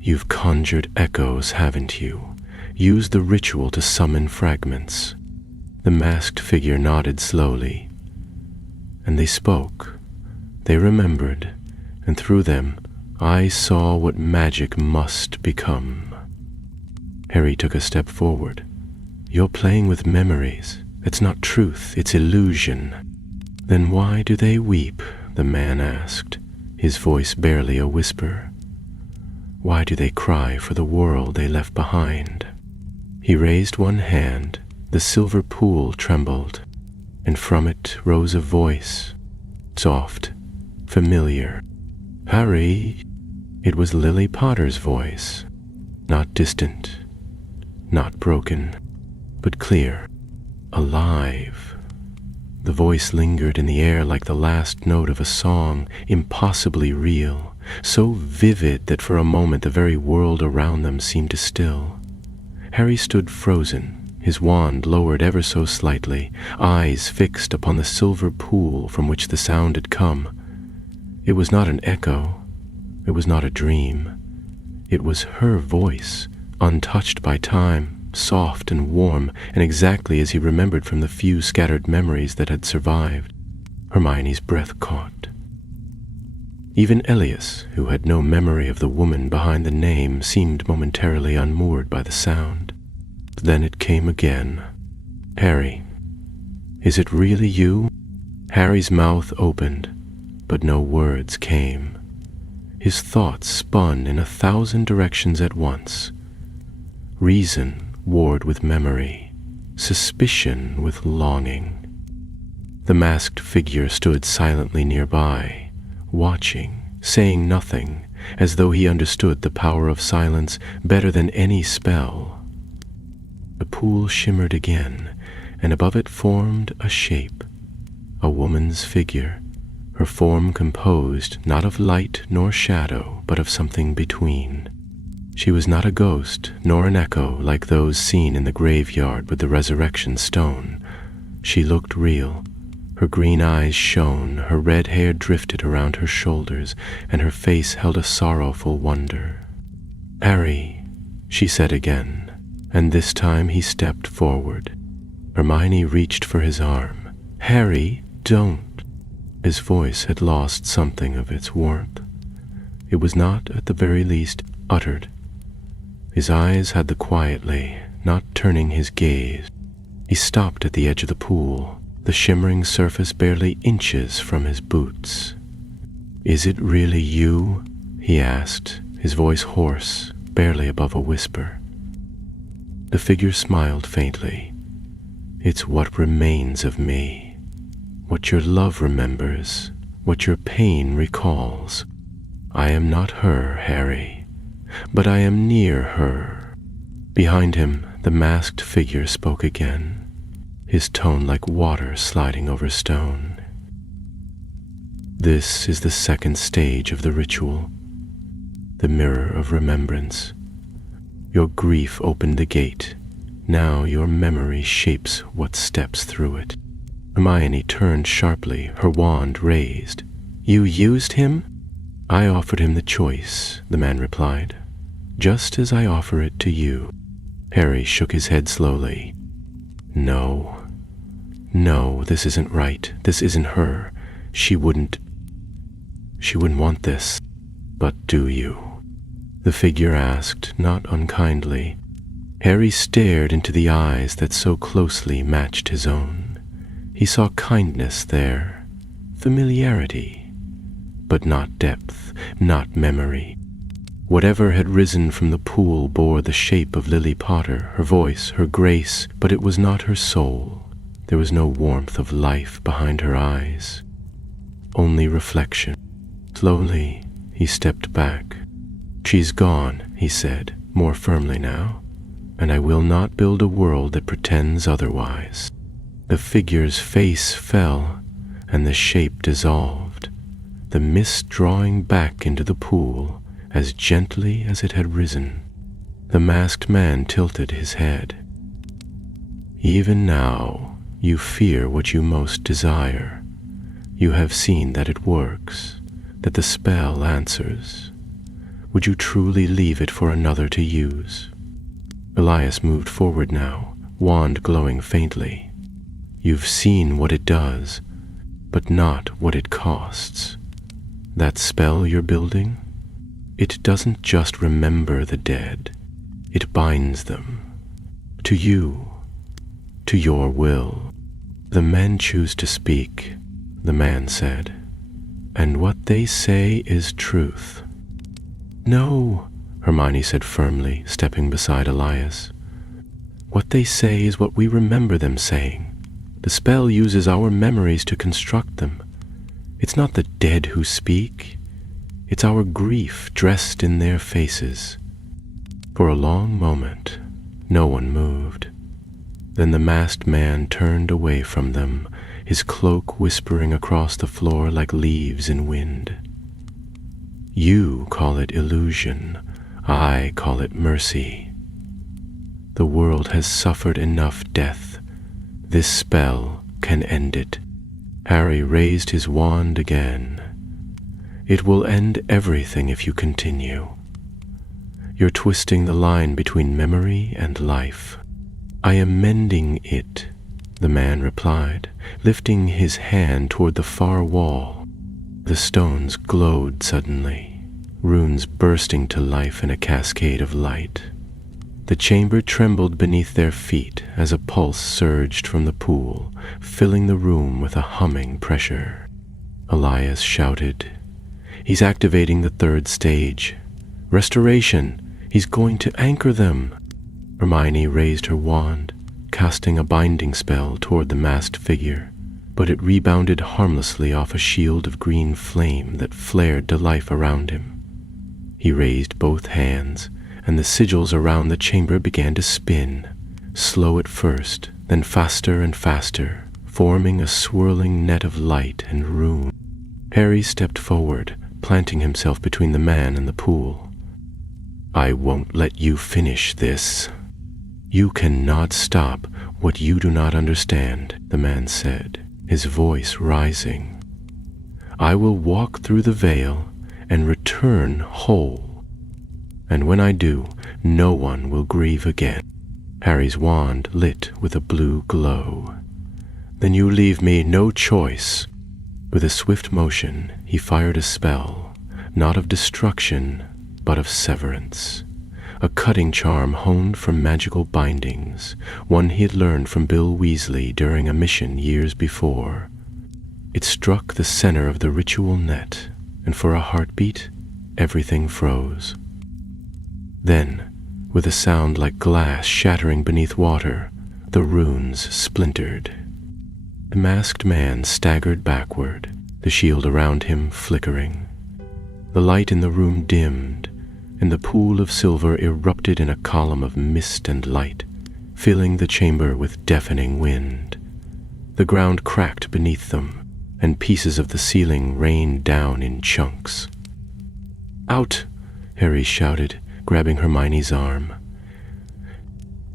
"You've conjured echoes, haven't you? Used the ritual to summon fragments." The masked figure nodded slowly. "And they spoke. They remembered, and through them I saw what magic must become." Harry took a step forward. "You're playing with memories. It's not truth, it's illusion." "Then why do they weep?" the man asked, his voice barely a whisper. "Why do they cry for the world they left behind?" He raised one hand. The silver pool trembled, and from it rose a voice, soft, familiar. "Harry!" It was Lily Potter's voice, not distant, not broken, but clear, alive. The voice lingered in the air like the last note of a song, impossibly real, so vivid that for a moment the very world around them seemed to still. Harry stood frozen, his wand lowered ever so slightly, eyes fixed upon the silver pool from which the sound had come. It was not an echo. It was not a dream. It was her voice, untouched by time, soft and warm, and exactly as he remembered from the few scattered memories that had survived. Hermione's breath caught. Even Elias, who had no memory of the woman behind the name, seemed momentarily unmoored by the sound. Then it came again. "Harry, is it really you?" Harry's mouth opened, but no words came. His thoughts spun in 1,000 directions at once. Reason warred with memory, suspicion with longing. The masked figure stood silently nearby, watching, saying nothing, as though he understood the power of silence better than any spell. The pool shimmered again, and above it formed a shape, a woman's figure, her form composed not of light nor shadow, but of something between. She was not a ghost, nor an echo like those seen in the graveyard with the resurrection stone. She looked real. Her green eyes shone, her red hair drifted around her shoulders, and her face held a sorrowful wonder. "Harry," she said again, and this time he stepped forward. Hermione reached for his arm. "Harry, don't." His voice had lost something of its warmth. It was not, at the very least, uttered. His eyes had the quietly, not turning his gaze. He stopped at the edge of the pool. the shimmering surface barely inches from his boots. "Is it really you?" he asked, his voice hoarse, barely above a whisper. The figure smiled faintly. "It's what remains of me, what your love remembers, what your pain recalls. I am not her, Harry, but I am near her." Behind him, the masked figure spoke again, his tone like water sliding over stone. "This is the second stage of the ritual, the mirror of remembrance. Your grief opened the gate. Now your memory shapes what steps through it." Hermione turned sharply, her wand raised. "You used him?" "I offered him the choice," the man replied, "just as I offer it to you." Harry shook his head slowly. No, this isn't right. This isn't her. She wouldn't want this. "But do you?" the figure asked, not unkindly. Harry stared into the eyes that so closely matched his own. He saw kindness there, familiarity, but not depth, not memory. Whatever had risen from the pool bore the shape of Lily Potter, her voice, her grace, but it was not her soul. There was no warmth of life behind her eyes, only reflection. Slowly, he stepped back. "She's gone," he said, more firmly now, "and I will not build a world that pretends otherwise." The figure's face fell, and the shape dissolved, the mist drawing back into the pool as gently as it had risen. The masked man tilted his head. "Even now, you fear what you most desire. You have seen that it works, that the spell answers. Would you truly leave it for another to use?" Elias moved forward now, wand glowing faintly. "You've seen what it does, but not what it costs. That spell you're building? It doesn't just remember the dead, it binds them. To you, to your will." "The men choose to speak," the man said, "and what they say is truth." "No," Hermione said firmly, stepping beside Elias. "What they say is what we remember them saying. The spell uses our memories to construct them. It's not the dead who speak. It's our grief dressed in their faces." For a long moment, no one moved. Then the masked man turned away from them, his cloak whispering across the floor like leaves in wind. "You call it illusion. I call it mercy. The world has suffered enough death. This spell can end it." Harry raised his wand again. "It will end everything if you continue. You're twisting the line between memory and life." "I am mending it," the man replied, lifting his hand toward the far wall. The stones glowed suddenly, runes bursting to life in a cascade of light. The chamber trembled beneath their feet as a pulse surged from the pool, filling the room with a humming pressure. Elias shouted, "He's activating the third stage. Restoration! He's going to anchor them!" Hermione raised her wand, casting a binding spell toward the masked figure, but it rebounded harmlessly off a shield of green flame that flared to life around him. He raised both hands, and the sigils around the chamber began to spin, slow at first, then faster and faster, forming a swirling net of light and rune. Harry stepped forward, planting himself between the man and the pool. "I won't let you finish this." "You cannot stop what you do not understand," the man said, his voice rising. "I will walk through the veil and return whole. And when I do, no one will grieve again." Harry's wand lit with a blue glow. "Then you leave me no choice." With a swift motion, he fired a spell, not of destruction, but of severance. a cutting charm honed from magical bindings, one he had learned from Bill Weasley during a mission years before. It struck the center of the ritual net, and for a heartbeat, everything froze. Then, with a sound like glass shattering beneath water, the runes splintered. The masked man staggered backward, the shield around him flickering. The light in the room dimmed, and the pool of silver erupted in a column of mist and light, filling the chamber with deafening wind. The ground cracked beneath them, and pieces of the ceiling rained down in chunks. "Out!" Harry shouted, grabbing Hermione's arm.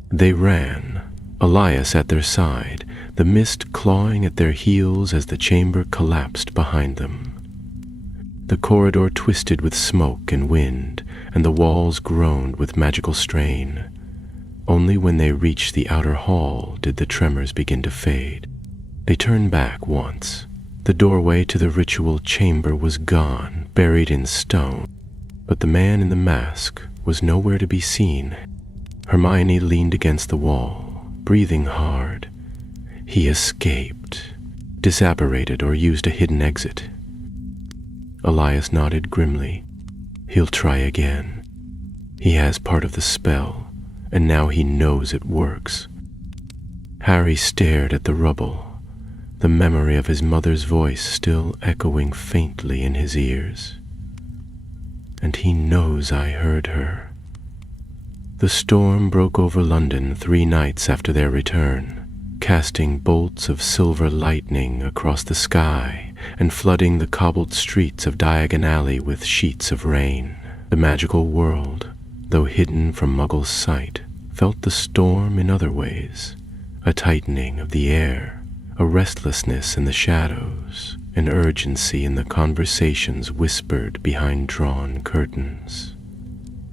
They ran, Elias at their side, the mist clawing at their heels as the chamber collapsed behind them. The corridor twisted with smoke and wind, and the walls groaned with magical strain. Only when they reached the outer hall did the tremors begin to fade. They turned back once. The doorway to the ritual chamber was gone, buried in stone, but the man in the mask was nowhere to be seen. Hermione leaned against the wall, breathing hard. He escaped, disapparated, or used a hidden exit. Elias nodded grimly. He'll try again. He has part of the spell, and now he knows it works. Harry stared at the rubble, the memory of his mother's voice still echoing faintly in his ears. And he knows I heard her. The storm broke over London 3 nights after their return, casting bolts of silver lightning across the sky and flooding the cobbled streets of Diagon Alley with sheets of rain. The magical world, though hidden from Muggle's sight, felt the storm in other ways, a tightening of the air, a restlessness in the shadows, an urgency in the conversations whispered behind drawn curtains.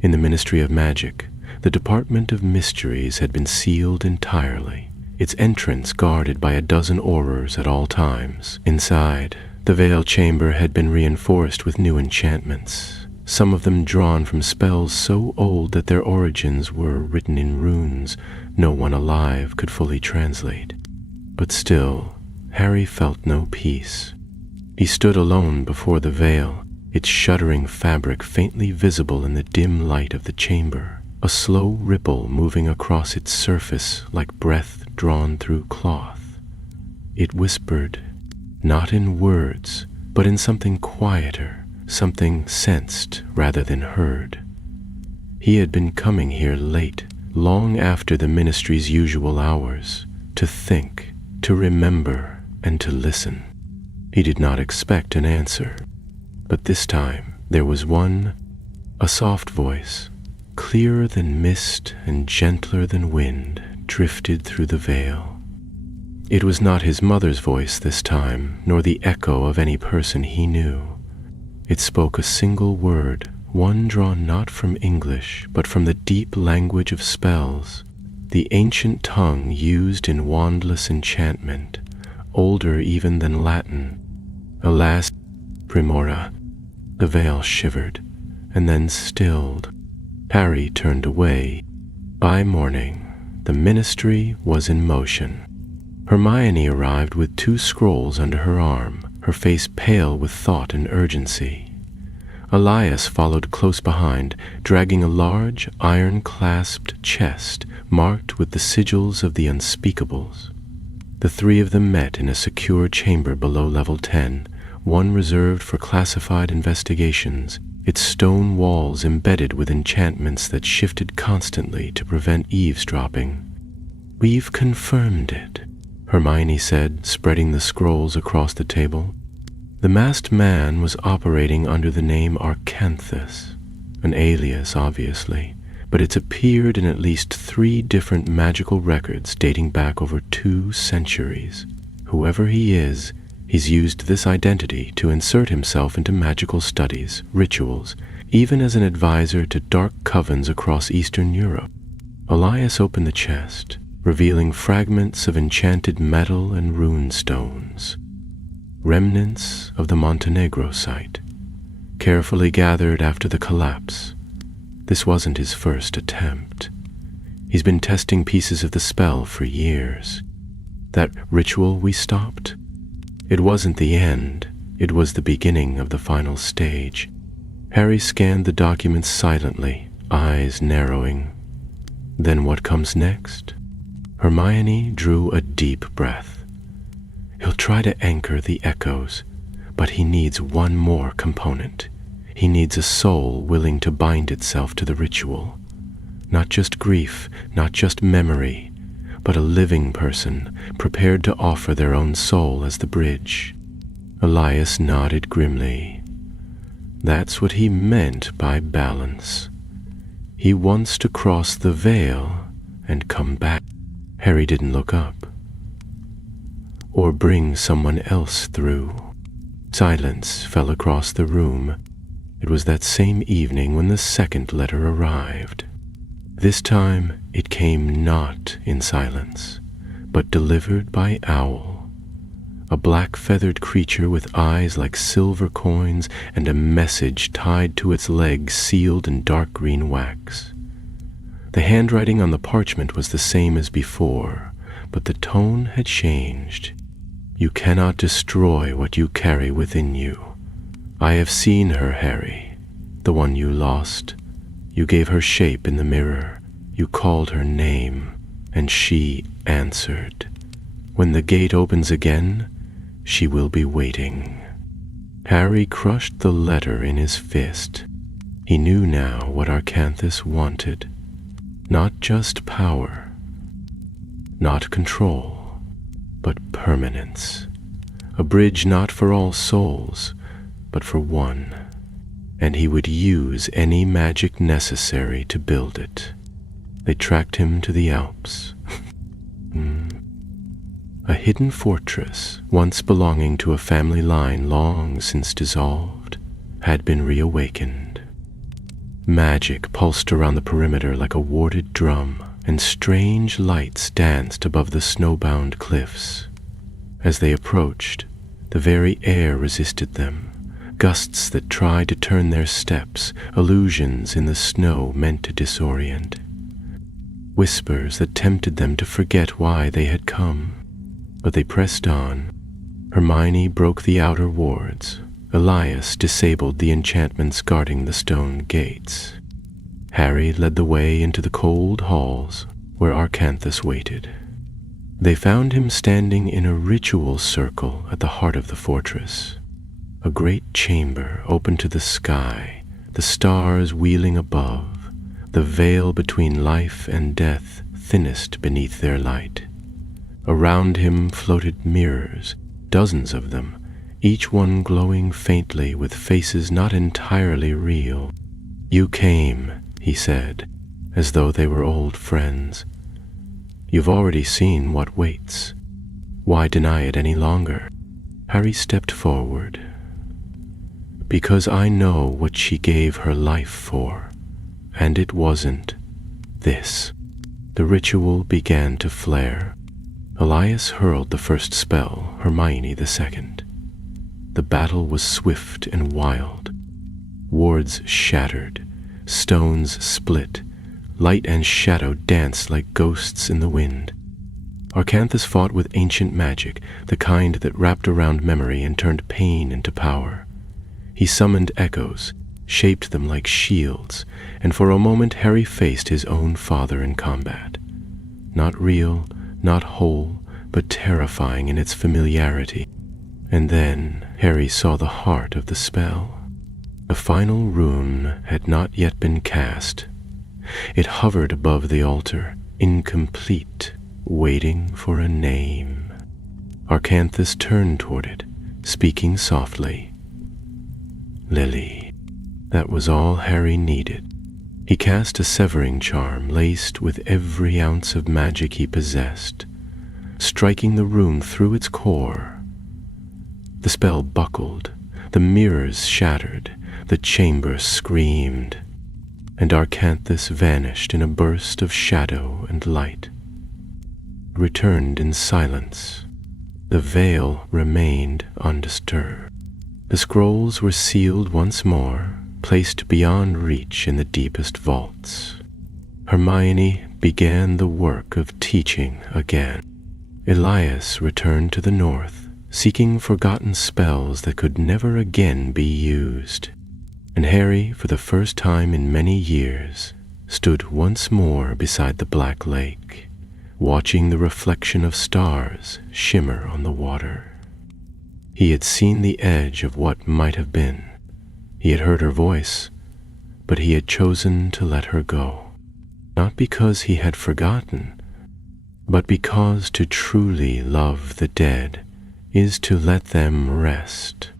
In the Ministry of Magic, the Department of Mysteries had been sealed entirely, its entrance guarded by a dozen aurors at all times. Inside, the Veil Chamber had been reinforced with new enchantments, some of them drawn from spells so old that their origins were written in runes no one alive could fully translate. But still, Harry felt no peace. He stood alone before the veil, its shuddering fabric faintly visible in the dim light of the chamber, a slow ripple moving across its surface like breath drawn through cloth. It whispered, not in words, but in something quieter, something sensed rather than heard. He had been coming here late, long after the ministry's usual hours, to think, to remember, and to listen. He did not expect an answer, but this time there was one, a soft voice, clearer than mist and gentler than wind, drifted through the veil. It was not his mother's voice this time, nor the echo of any person he knew. It spoke a single word, one drawn not from English, but from the deep language of spells, the ancient tongue used in wandless enchantment, older even than Latin. Alas, Primora. The veil shivered, and then stilled. Harry turned away. By morning, the ministry was in motion. Hermione arrived with 2 scrolls under her arm, her face pale with thought and urgency. Elias followed close behind, dragging a large, iron-clasped chest marked with the sigils of the unspeakables. The 3 of them met in a secure chamber below level 10, one reserved for classified investigations, its stone walls embedded with enchantments that shifted constantly to prevent eavesdropping. "We've confirmed it," Hermione said, spreading the scrolls across the table. The masked man was operating under the name Arcanthus, an alias, obviously, but it's appeared in at least 3 different magical records dating back over 2 centuries. Whoever he is, he's used this identity to insert himself into magical studies, rituals, even as an advisor to dark covens across Eastern Europe. Elias opened the chest, revealing fragments of enchanted metal and rune stones, remnants of the Montenegro site, carefully gathered after the collapse. This wasn't his first attempt. He's been testing pieces of the spell for years. That ritual we stopped? It wasn't the end. It was the beginning of the final stage. Harry scanned the documents silently, eyes narrowing. Then what comes next? Hermione drew a deep breath. He'll try to anchor the echoes, but he needs one more component. He needs a soul willing to bind itself to the ritual. Not just grief, not just memory, but a living person prepared to offer their own soul as the bridge. Elias nodded grimly. That's what he meant by balance. He wants to cross the veil and come back. Harry didn't look up. Or bring someone else through. Silence fell across the room. It was that same evening when the second letter arrived. This time it came not in silence, but delivered by Owl, a black-feathered creature with eyes like silver coins and a message tied to its legs sealed in dark green wax. The handwriting on the parchment was the same as before, but the tone had changed. You cannot destroy what you carry within you. I have seen her, Harry, the one you lost. You gave her shape in the mirror. You called her name, and she answered. When the gate opens again, she will be waiting. Harry crushed the letter in his fist. He knew now what Arcanthus wanted. Not just power, not control, but permanence. A bridge not for all souls, but for one. And he would use any magic necessary to build it. They tracked him to the Alps. A hidden fortress, once belonging to a family line long since dissolved, had been reawakened. Magic pulsed around the perimeter like a warded drum, and strange lights danced above the snowbound cliffs. As they approached, the very air resisted them, gusts that tried to turn their steps, illusions in the snow meant to disorient. Whispers that tempted them to forget why they had come. But they pressed on. Hermione broke the outer wards. Elias disabled the enchantments guarding the stone gates. Harry led the way into the cold halls where Arcanthus waited. They found him standing in a ritual circle at the heart of the fortress. A great chamber open to the sky, the stars wheeling above, the veil between life and death thinnest beneath their light. Around him floated mirrors, dozens of them, each one glowing faintly with faces not entirely real. You came, he said, as though they were old friends. You've already seen what waits. Why deny it any longer? Harry stepped forward. Because I know what she gave her life for, and it wasn't this. The ritual began to flare. Elias hurled the first spell, Hermione the second. The battle was swift and wild. Wards shattered, stones split, light and shadow danced like ghosts in the wind. Arcanthus fought with ancient magic, the kind that wrapped around memory and turned pain into power. He summoned echoes, shaped them like shields, and for a moment Harry faced his own father in combat. Not real, not whole, but terrifying in its familiarity. And then Harry saw the heart of the spell. The final rune had not yet been cast. It hovered above the altar, incomplete, waiting for a name. Arcanthus turned toward it, speaking softly. Lily. That was all Harry needed. He cast a severing charm laced with every ounce of magic he possessed, striking the rune through its core. The spell buckled, the mirrors shattered, the chamber screamed, and Arcanthus vanished in a burst of shadow and light. Returned in silence. The veil remained undisturbed. The scrolls were sealed once more, placed beyond reach in the deepest vaults. Hermione began the work of teaching again. Elias returned to the north, seeking forgotten spells that could never again be used. And Harry, for the first time in many years, stood once more beside the Black Lake, watching the reflection of stars shimmer on the water. He had seen the edge of what might have been. He had heard her voice, but he had chosen to let her go, not because he had forgotten, but because to truly love the dead is to let them rest.